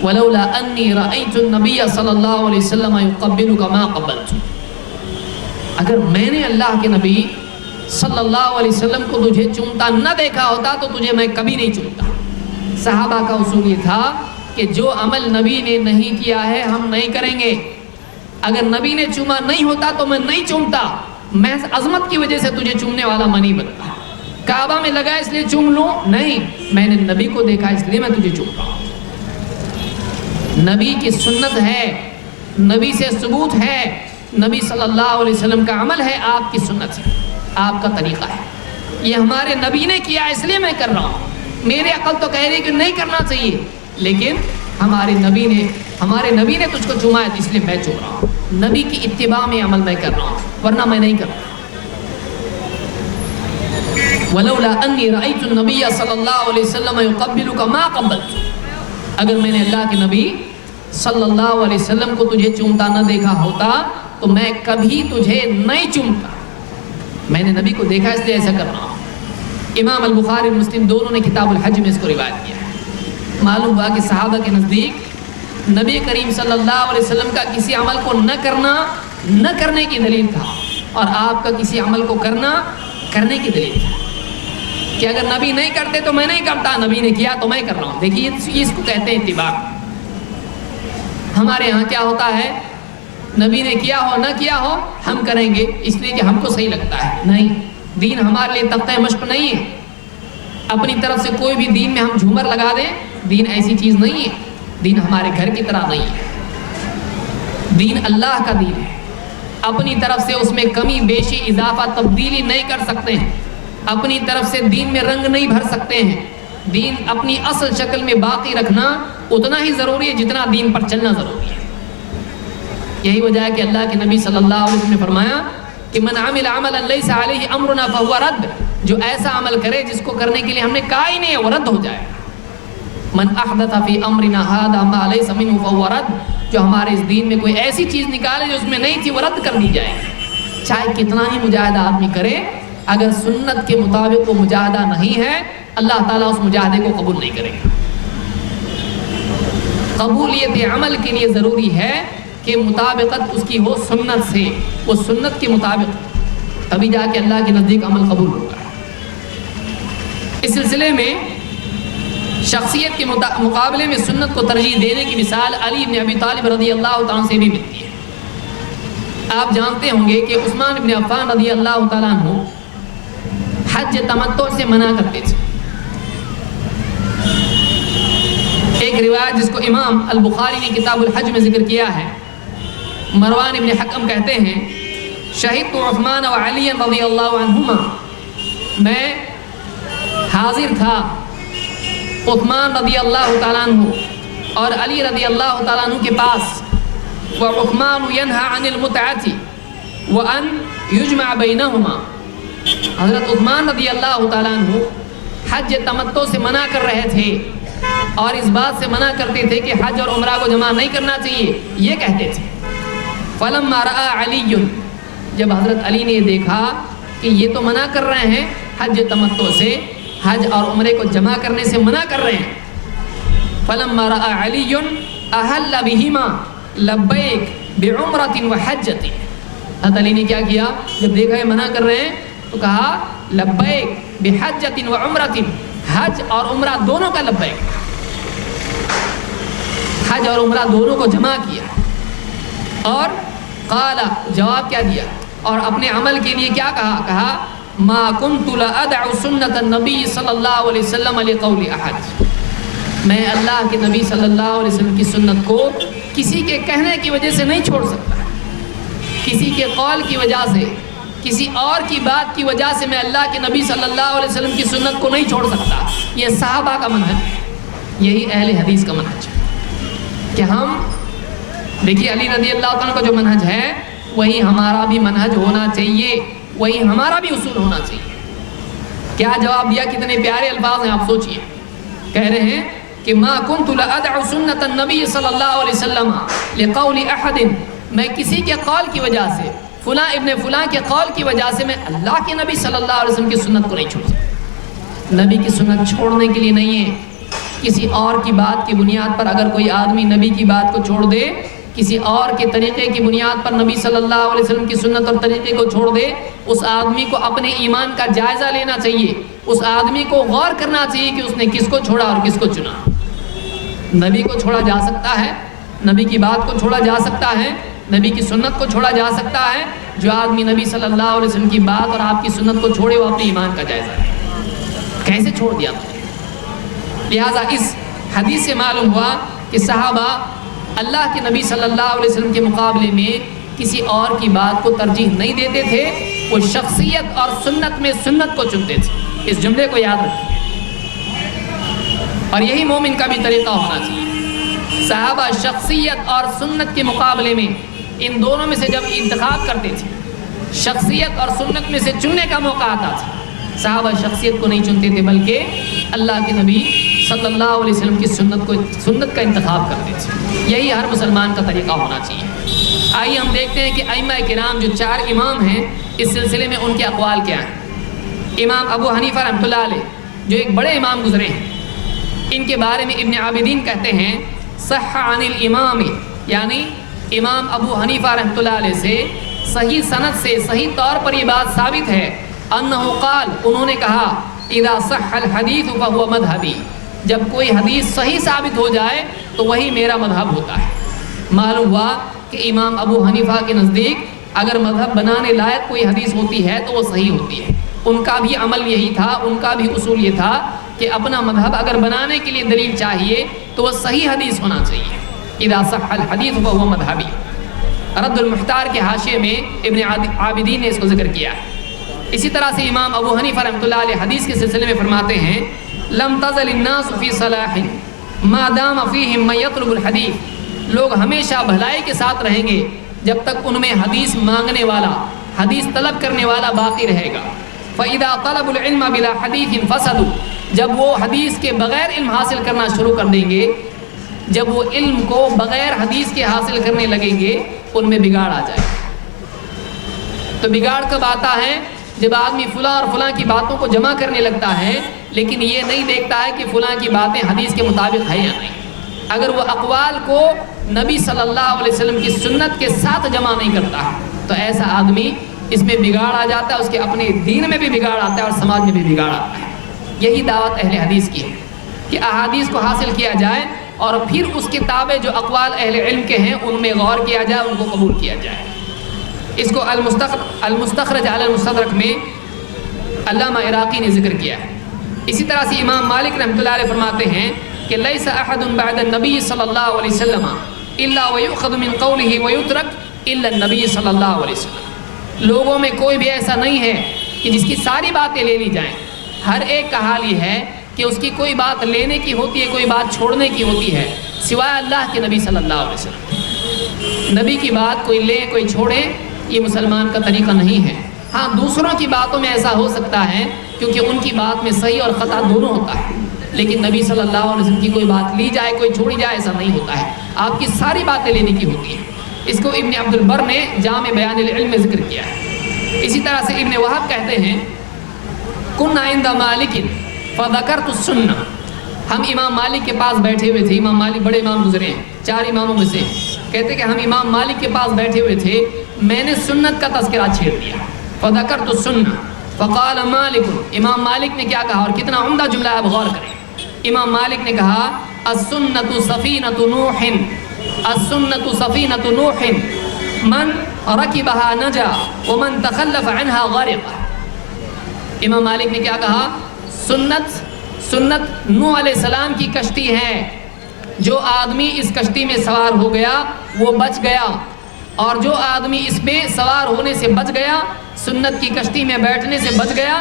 ولولا انی رأیت النبی صلی اللہ علیہ وسلم یقبلک ما قبلت، اگر میں نے اللہ کے نبی صلی اللہ علیہ وسلم کو تجھے چومتا نہ دیکھا ہوتا تو تجھے میں کبھی نہیں چومتا۔ صحابہ کا اصول یہ تھا کہ جو عمل نبی نے نہیں کیا ہے ہم نہیں کریں گے۔ اگر نبی نے چوما نہیں ہوتا تو میں نہیں چومتا، میں عظمت کی وجہ سے تجھے چومنے والا نہیں بنتا۔ کعبہ میں لگا اس لیے چوم لوں؟ نہیں، میں نے نبی کو دیکھا اس لیے میں تجھے چومتا ہوں۔ نبی کی سنت ہے، نبی سے ثبوت ہے نبی صلی اللہ علیہ وسلم کا عمل ہے، آپ کی سنت ہے، آپ کا طریقہ ہے، یہ ہمارے نبی نے کیا اس لیے میں کر رہا ہوں۔ میرے عقل تو کہہ رہی کہ نہیں کرنا چاہیے، لیکن ہمارے نبی نے تجھ کو چوما ہے اس لیے میں چوم رہا ہوں، نبی کی اتباع میں عمل میں کر رہا ہوں، ورنہ میں نہیں کر رہا۔ وَلَوْلَا أَنِّي رَأَيْتُ النَّبِيَّ صلی اللہ علیہ وسلم يُقَبِّلُكَ مَا قَبَّلْتُ، اگر میں نے اللہ کے نبی صلی اللہ علیہ وسلم کو تجھے چومتا نہ دیکھا ہوتا تو میں کبھی تجھے نہیں چومتا، میں نے نبی کو دیکھا اس لیے ایسا کر رہا ہوں۔ امام البخاری اور مسلم دونوں نے کتاب الحج میں اس کو روایت کیا ہے۔ معلوم ہوا کہ صحابہ کے نزدیک نبی کریم صلی اللہ علیہ وسلم کا کسی عمل کو نہ کرنے کی دلیل تھا، اور آپ کا کسی عمل کو کرنے کی دلیل تھا، کہ اگر نبی نہیں کرتے تو میں نہیں کرتا، نبی نے کیا تو میں کر رہا ہوں۔ دیکھیے اس کو کہتے ہیں اتباع۔ ہمارے یہاں کیا ہوتا ہے، نبی نے کیا ہو نہ کیا ہو ہم کریں گے اس لیے کہ ہم کو صحیح لگتا ہے، نہیں، دین ہمارے لیے تختہ مشق نہیں ہے۔ اپنی طرف سے کوئی بھی دین میں ہم جھومر لگا دیں، دین ایسی چیز نہیں ہے، دین ہمارے گھر کی طرح نہیں ہے، دین اللہ کا دین ہے، اپنی طرف سے اس میں کمی بیشی اضافہ تبدیلی نہیں کر سکتے ہیں، اپنی طرف سے دین میں رنگ نہیں بھر سکتے ہیں، دین اپنی اصل شکل میں باقی رکھنا اتنا ہی ضروری ہے جتنا دین پر چلنا ضروری ہے۔ یہی وجہ ہے کہ اللہ کے نبی صلی اللہ علیہ وسلم نے فرمایا کہ من عمل عملا لیس علیہ امرنا فہو رد، جو ایسا عمل کرے جس کو کرنے کے لیے ہم نے کہا ہی نہیں ہے وہ رد ہو جائے۔ من احدث فی امرنا ھذا ما لیس منہ فہو رد، جو ہمارے اس دین میں کوئی ایسی چیز نکالے جو اس میں نہیں تھی وہ رد کر دی جائے۔ چاہے کتنا ہی مجاہدہ آدمی کرے، اگر سنت کے مطابق وہ مجاہدہ نہیں ہے اللہ تعالیٰ اس مجاہدے کو قبول نہیں کرے گا۔ قبولیت عمل کے لیے ضروری ہے کہ مطابقت اس کی ہو سنت سے، وہ سنت کے مطابق، تبھی جا کے اللہ کے نزدیک عمل قبول ہوگا۔ اس سلسلے میں شخصیت کے مقابلے میں سنت کو ترجیح دینے کی مثال علی بن ابی طالب رضی اللہ تعالیٰ سے بھی ملتی ہے۔ آپ جانتے ہوں گے کہ عثمان بن عفان رضی اللہ تعالیٰ عنہ حج تمتع سے منع کرتے تھے۔ ایک روایت جس کو امام البخاری نے کتاب الحج میں ذکر کیا ہے، مروان بن حکم کہتے ہیں شہدت عثمان و علی رضی اللہ عنہما، میں حاضر تھا عثمان رضی اللہ تعالیٰ عنہ اور علی رضی اللہ تعالیٰ عنہ کے پاس، وعثمان ينهى عن المتعة وأن يجمع بينهما، حضرت عثمان رضی اللہ تعالیٰ عنہ حج تمتع سے منع کر رہے تھے اور اس بات سے منع کرتے تھے کہ حج اور عمرہ کو جمع نہیں کرنا چاہیے، یہ کہتے تھے۔ فلما رأى علی، جب حضرت علی نے دیکھا کہ یہ تو منع کر رہے ہیں حج تمتع سے، حج اور عمرے کو جمع کرنے سے منع کر رہے ہیں، فلما رأى علی احل بہما لبیک بعمرۃ وحجۃ، حضرت علی نے کیا کیا، جب دیکھا یہ منع کر رہے ہیں تو کہا لبیک بحجۃ وعمرۃ، حج اور عمرہ دونوں کا لبیک، حج اور عمرہ دونوں کو جمع کیا، اور قال، جواب کیا دیا، اور اپنے عمل کے لیے کیا کہا ما کنت لأدع سنت النبی صلی اللہ علیہ وسلم لقول احد، میں اللہ کے نبی صلی اللہ علیہ وسلم کی سنت کو کسی کے کہنے کی وجہ سے نہیں چھوڑ سکتا، کسی کے قول کی وجہ سے، کسی اور کی بات کی وجہ سے میں اللہ کے نبی صلی اللہ علیہ وسلم کی سنت کو نہیں چھوڑ سکتا۔ یہ صحابہ کا منہج ہے، یہی اہل حدیث کا منہج ہے کہ ہم دیکھیے علی رضی اللہ عنہ کا جو منہج ہے وہی ہمارا بھی منہج ہونا چاہیے، وہی ہمارا بھی اصول ہونا چاہیے۔ کیا جواب دیا، کتنے پیارے الفاظ ہیں، آپ سوچئے، کہہ رہے ہیں کہ ما کنت لأدع سنت النبی صلی اللہ علیہ وسلم لقول احد، میں کسی کے قول کی وجہ سے، فلاں ابن فلاں کے قول کی وجہ سے میں اللہ کے نبی صلی اللہ علیہ وسلم کی سنت کو نہیں چھوڑ سکتا۔ نبی کی سنت چھوڑنے کے لیے نہیں ہے، کسی اور کی بات کی بنیاد پر اگر کوئی آدمی نبی کی بات کو چھوڑ دے، کسی اور کے طریقے کی بنیاد پر نبی صلی اللہ علیہ وسلم کی سنت اور طریقے کو چھوڑ دے، اس آدمی کو اپنے ایمان کا جائزہ لینا چاہیے، اس آدمی کو غور کرنا چاہیے کہ اس نے کس کو چھوڑا اور کس کو چنا۔ نبی کو چھوڑا جا سکتا ہے، نبی کی بات کو چھوڑا جا سکتا ہے، نبی کی سنت کو چھوڑا جا سکتا ہے، جو آدمی نبی صلی اللہ علیہ وسلم کی بات اور آپ کی سنت کو چھوڑے وہ اپنے ایمان کا جائزہ ہے، کیسے چھوڑ دیا تھا۔ لہٰذا اس حدیث سے معلوم ہوا کہ صحابہ اللہ کے نبی صلی اللہ علیہ وسلم کے مقابلے میں کسی اور کی بات کو ترجیح نہیں دیتے تھے، وہ شخصیت اور سنت میں سنت کو چنتے تھے۔ اس جملے کو یاد رکھیں، اور یہی مومن کا بھی طریقہ ہونا چاہیے۔ صحابہ شخصیت اور سنت کے مقابلے میں ان دونوں میں سے جب انتخاب کرتے تھے، شخصیت اور سنت میں سے چننے کا موقع آتا تھا، صحابہ شخصیت کو نہیں چنتے تھے بلکہ اللہ کے نبی صلی اللہ علیہ وسلم کی سنت کا انتخاب کرتے تھے۔ یہی ہر مسلمان کا طریقہ ہونا چاہیے۔ آئیے ہم دیکھتے ہیں کہ ائمہ کرام جو 4 امام ہیں، اس سلسلے میں ان کے اقوال کیا ہیں۔ امام ابو حنیفہ رحمۃ اللہ علیہ جو ایک بڑے امام گزرے ہیں، ان کے بارے میں ابن عابدین کہتے ہیں صح عن الامام، یعنی امام ابو حنیفہ رحمۃ اللہ علیہ سے صحیح سند سے صحیح طور پر یہ بات ثابت ہے، انہ قال، انہوں نے کہا اذا صح الحدیث فهو مذہبی، جب کوئی حدیث صحیح ثابت ہو جائے تو وہی میرا مذہب ہوتا ہے۔ معلوم ہوا کہ امام ابو حنیفہ کے نزدیک اگر مذہب بنانے لائق کوئی حدیث ہوتی ہے تو وہ صحیح ہوتی ہے۔ ان کا بھی عمل یہی تھا، ان کا بھی اصول یہ تھا کہ اپنا مذہب اگر بنانے کے لیے دلیل چاہیے تو وہ صحیح حدیث ہونا چاہیے۔ اذا صح الحدیث فهو مذہبی۔ رد المحتار کے حاشیے میں ابن عابدین نے اس کو ذکر کیا ہے۔ اسی طرح سے امام ابو حنیفہ رحمۃ اللہ علیہ حدیث کے سلسلے میں فرماتے ہیں لم تزل الناس فی صلاح ما دام فیہم من یطلب الحدیث، لوگ ہمیشہ بھلائی کے ساتھ رہیں گے جب تک ان میں حدیث مانگنے والا، حدیث طلب کرنے والا باقی رہے گا۔ فَإِذَا طَلَبُوا الْعِلْمَ بِلَا حَدِيثٍ فَسَدُوا، جب وہ حدیث کے بغیر علم حاصل کرنا شروع کر دیں گے، جب وہ علم کو بغیر حدیث کے حاصل کرنے لگیں گے، ان میں بگاڑ آ جائے گا۔ تو بگاڑ کب آتا ہے؟ جب آدمی فلاں اور فلاں کی باتوں کو جمع کرنے لگتا ہے لیکن یہ نہیں دیکھتا ہے کہ فلاں کی باتیں حدیث کے مطابق ہے یا نہیں۔ اگر وہ اقوال کو نبی صلی اللہ علیہ وسلم کی سنت کے ساتھ جمع نہیں کرتا تو ایسا آدمی اس میں بگاڑ آ جاتا ہے، اس کے اپنے دین میں بھی بگاڑ آتا ہے اور سماج میں بھی بگاڑ آتا ہے۔ یہی دعوت اہل حدیث کی ہے کہ احادیث کو حاصل کیا جائے اور پھر اس کے تابع جو اقوال اہل علم کے ہیں ان میں غور کیا جائے، ان کو قبول کیا جائے۔ اس کو المستخرج علی المستدرک میں علامہ عراقی نے ذکر کیا ہے۔ اسی طرح سے امام مالک رحمۃ اللہ علیہ فرماتے ہیں کہ لیس احد بعد النبی صلی اللہ علیہ وسلم الا ویؤخذ من قوله ویترک الا النبی صلی اللہ علیہ وسلم، لوگوں میں کوئی بھی ایسا نہیں ہے کہ جس کی ساری باتیں لے لی جائیں۔ ہر ایک کا حال یہ ہے کہ اس کی کوئی بات لینے کی ہوتی ہے، کوئی بات چھوڑنے کی ہوتی ہے، سوائے اللہ کے نبی صلی اللہ علیہ وسلم۔ نبی کی بات کوئی لے کوئی چھوڑے، یہ مسلمان کا طریقہ نہیں ہے۔ ہاں دوسروں کی باتوں میں ایسا ہو سکتا ہے کیونکہ ان کی بات میں صحیح اور خطا دونوں ہوتا ہے، لیکن نبی صلی اللہ علیہ وسلم کی کوئی بات لی جائے کوئی چھوڑی جائے ایسا نہیں ہوتا ہے، آپ کی ساری باتیں لینے کی ہوتی ہیں۔ اس کو ابن عبد البر نے جامع بیان العلم میں ذکر کیا ہے۔ اسی طرح سے ابن وہب کہتے ہیں کنا عند مالک فذکرت السنہ، ہم امام مالک کے پاس بیٹھے ہوئے تھے، امام مالک بڑے امام گزرے ہیں 4 اماموں میں سے، کہتے کہ ہم امام مالک کے پاس بیٹھے ہوئے تھے، میں نے سنت کا تذکرہ چھیڑ دیا، فذکرت السنہ فقال مالک، امام مالک نے کیا کہا، اور کتنا عمدہ جملہ ہے، اب غور کریں۔ امام مالک نے کہا السنۃ سفینۃ نوح، السنۃ سفینۃ نوح من رکبها نجا ومن تخلف عنها غرق۔ امام مالک نے کیا کہا، سنت نوح علیہ السلام کی کشتی ہے، جو آدمی اس کشتی میں سوار ہو گیا وہ بچ گیا، اور جو آدمی اس میں سوار ہونے سے بچ گیا، سنت کی کشتی میں بیٹھنے سے بچ گیا،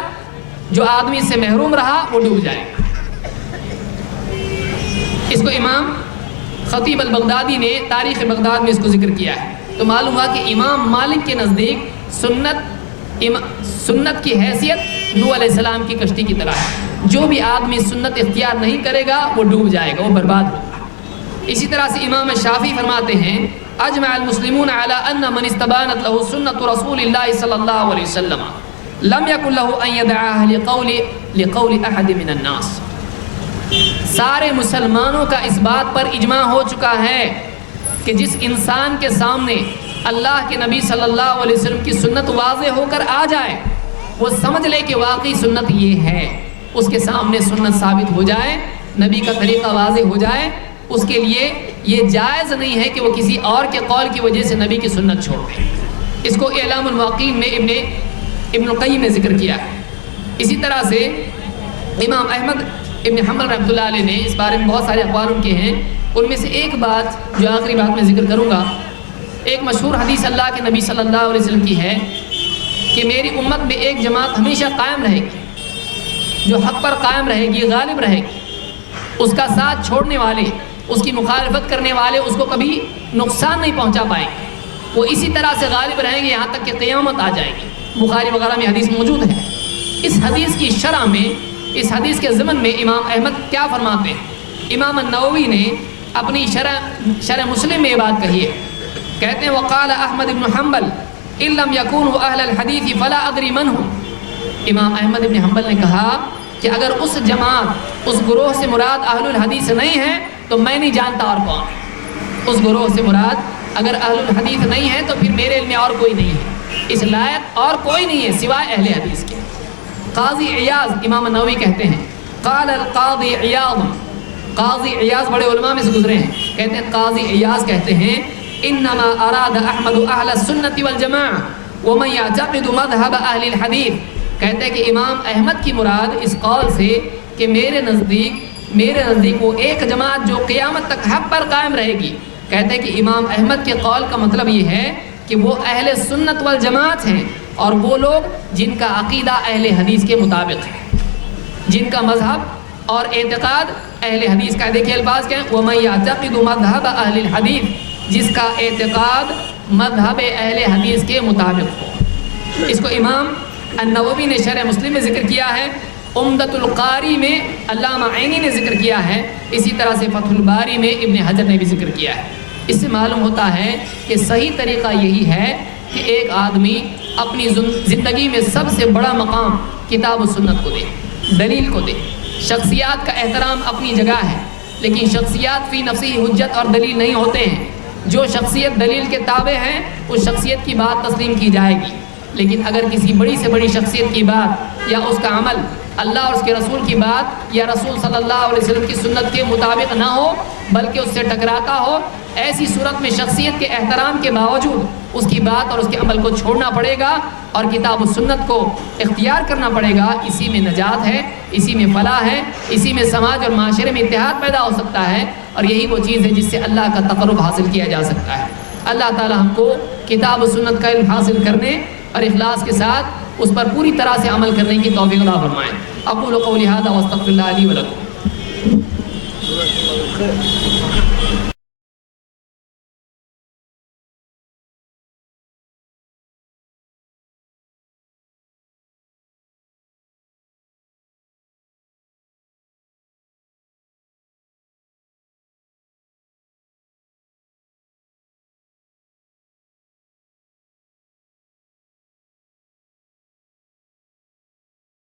جو آدمی اس سے محروم رہا وہ ڈوب جائے گا۔ اس کو امام خطیب البغدادی نے تاریخ بغداد میں اس کو ذکر کیا ہے۔ تو معلوم ہوا کہ امام مالک کے نزدیک سنت کی حیثیت نوح علیہ السلام کی کشتی کی طرح ہے، جو بھی آدمی سنت اختیار نہیں کرے گا وہ ڈوب جائے گا، وہ برباد ہوگا۔ اسی طرح سے امام شافعی فرماتے ہیں اجمع المسلمون على ان من استبانت له سنت رسول اللہ صلی اللہ علیہ وسلم لم يكن له ان يدعاها لقول احد من الناس، سارے مسلمانوں کا اس بات پر اجماع ہو چکا ہے کہ جس انسان کے سامنے اللہ کے نبی صلی اللہ علیہ وسلم کی سنت واضح ہو کر آ جائے، وہ سمجھ لے کہ واقعی سنت یہ ہے، اس کے سامنے سنت ثابت ہو جائے، نبی کا طریقہ واضح ہو جائے، اس کے لیے یہ جائز نہیں ہے کہ وہ کسی اور کے قول کی وجہ سے نبی کی سنت چھوڑ دے۔ اس کو اعلام الموقعین میں ابن القیم نے ذکر کیا ہے۔ اسی طرح سے امام احمد ابن حنبل رحمۃ اللہ علیہ نے اس بارے میں بہت سارے اقوال ان کے ہیں، ان میں سے ایک بات جو آخری بات میں ذکر کروں گا، ایک مشہور حدیث اللہ کے نبی صلی اللہ علیہ وسلم کی ہے کہ میری امت میں ایک جماعت ہمیشہ قائم رہے گی، جو حق پر قائم رہے گی، غالب رہے گی، اس کا ساتھ چھوڑنے والے، اس کی مخالفت کرنے والے اس کو کبھی نقصان نہیں پہنچا پائیں گے، وہ اسی طرح سے غالب رہیں گے یہاں تک کہ قیامت آ جائے گی۔ بخاری وغیرہ میں حدیث موجود ہے۔ اس حدیث کی شرح میں، اس حدیث کے ضمن میں امام احمد کیا فرماتے ہیں؟ امام النووی نے اپنی شرح مسلم میں یہ بات کہی ہے، کہتے ہیں وقال احمد بن حنبل ان لم يكونوا اہل الحدیث فلا ادری من هم۔ امام احمد بن حنبل نے کہا کہ اگر اس جماعت، اس گروہ سے مراد اہل الحدیث نہیں ہے تو میں نہیں جانتا اور کون ہے۔ اس گروہ سے مراد اگر اہل الحدیث نہیں ہے تو پھر میرے علم میں اور کوئی نہیں ہے، اس لائق اور کوئی نہیں ہے سوائے اہل حدیث کے۔ قاضی عیاض امام نووی کہتے ہیں قال القاضی عیاض، قاضی عیاض بڑے علماء میں سے گزرے ہیں، کہتے ہیں قاضی عیاض کہتے ہیں انما اراد احمد اہل السنت والجماعہ ومن يعتقد مذهب اہل الحدیث، کہتے ہیں کہ امام احمد کی مراد اس قول سے کہ میرے نزدیک وہ ایک جماعت جو قیامت تک حق پر قائم رہے گی، کہتے ہیں کہ امام احمد کے قول کا مطلب یہ ہے کہ وہ اہل سنت والجماعت ہیں، اور وہ لوگ جن کا عقیدہ اہل حدیث کے مطابق ہے، جن کا مذہب اور اعتقاد اہل حدیث کا۔ دیکھیے الفاظ کیا ہیں، وَمَن يَعْتَقِدُ مَذْهَبَ أَهْلِ الْحَدِيثِ، جس کا اعتقاد مذہب اہل حدیث کے مطابق ہو۔ اس کو امام النووی نے شرح مسلم میں ذکر کیا ہے، عمدۃ القاری میں علامہ عینی نے ذکر کیا ہے، اسی طرح سے فتح الباری میں ابن حجر نے بھی ذکر کیا ہے۔ اس سے معلوم ہوتا ہے کہ صحیح طریقہ یہی ہے کہ ایک آدمی اپنی زندگی میں سب سے بڑا مقام کتاب و سنت کو دے، دلیل کو دے۔ شخصیات کا احترام اپنی جگہ ہے، لیکن شخصیات فی نفسی حجت اور دلیل نہیں ہوتے ہیں۔ جو شخصیت دلیل کے تابع ہے اس شخصیت کی بات تسلیم کی جائے گی، لیکن اگر کسی بڑی سے بڑی شخصیت کی بات یا اس کا عمل اللہ اور اس کے رسول کی بات یا رسول صلی اللہ علیہ وسلم کی سنت کے مطابق نہ ہو بلکہ اس سے ٹکراتا ہو، ایسی صورت میں شخصیت کے احترام کے باوجود اس کی بات اور اس کے عمل کو چھوڑنا پڑے گا اور کتاب و سنت کو اختیار کرنا پڑے گا۔ اسی میں نجات ہے، اسی میں فلاح ہے، اسی میں سماج اور معاشرے میں اتحاد پیدا ہو سکتا ہے، اور یہی وہ چیز ہے جس سے اللہ کا تقرب حاصل کیا جا سکتا ہے۔ اللہ تعالی ہم کو کتاب و سنت کا علم حاصل کرنے اور اخلاص کے ساتھ اس پر پوری طرح سے عمل کرنے کی توفیق عطا فرمائے۔ اقول قولی ھذا واستغفر اللہ لی ولکم۔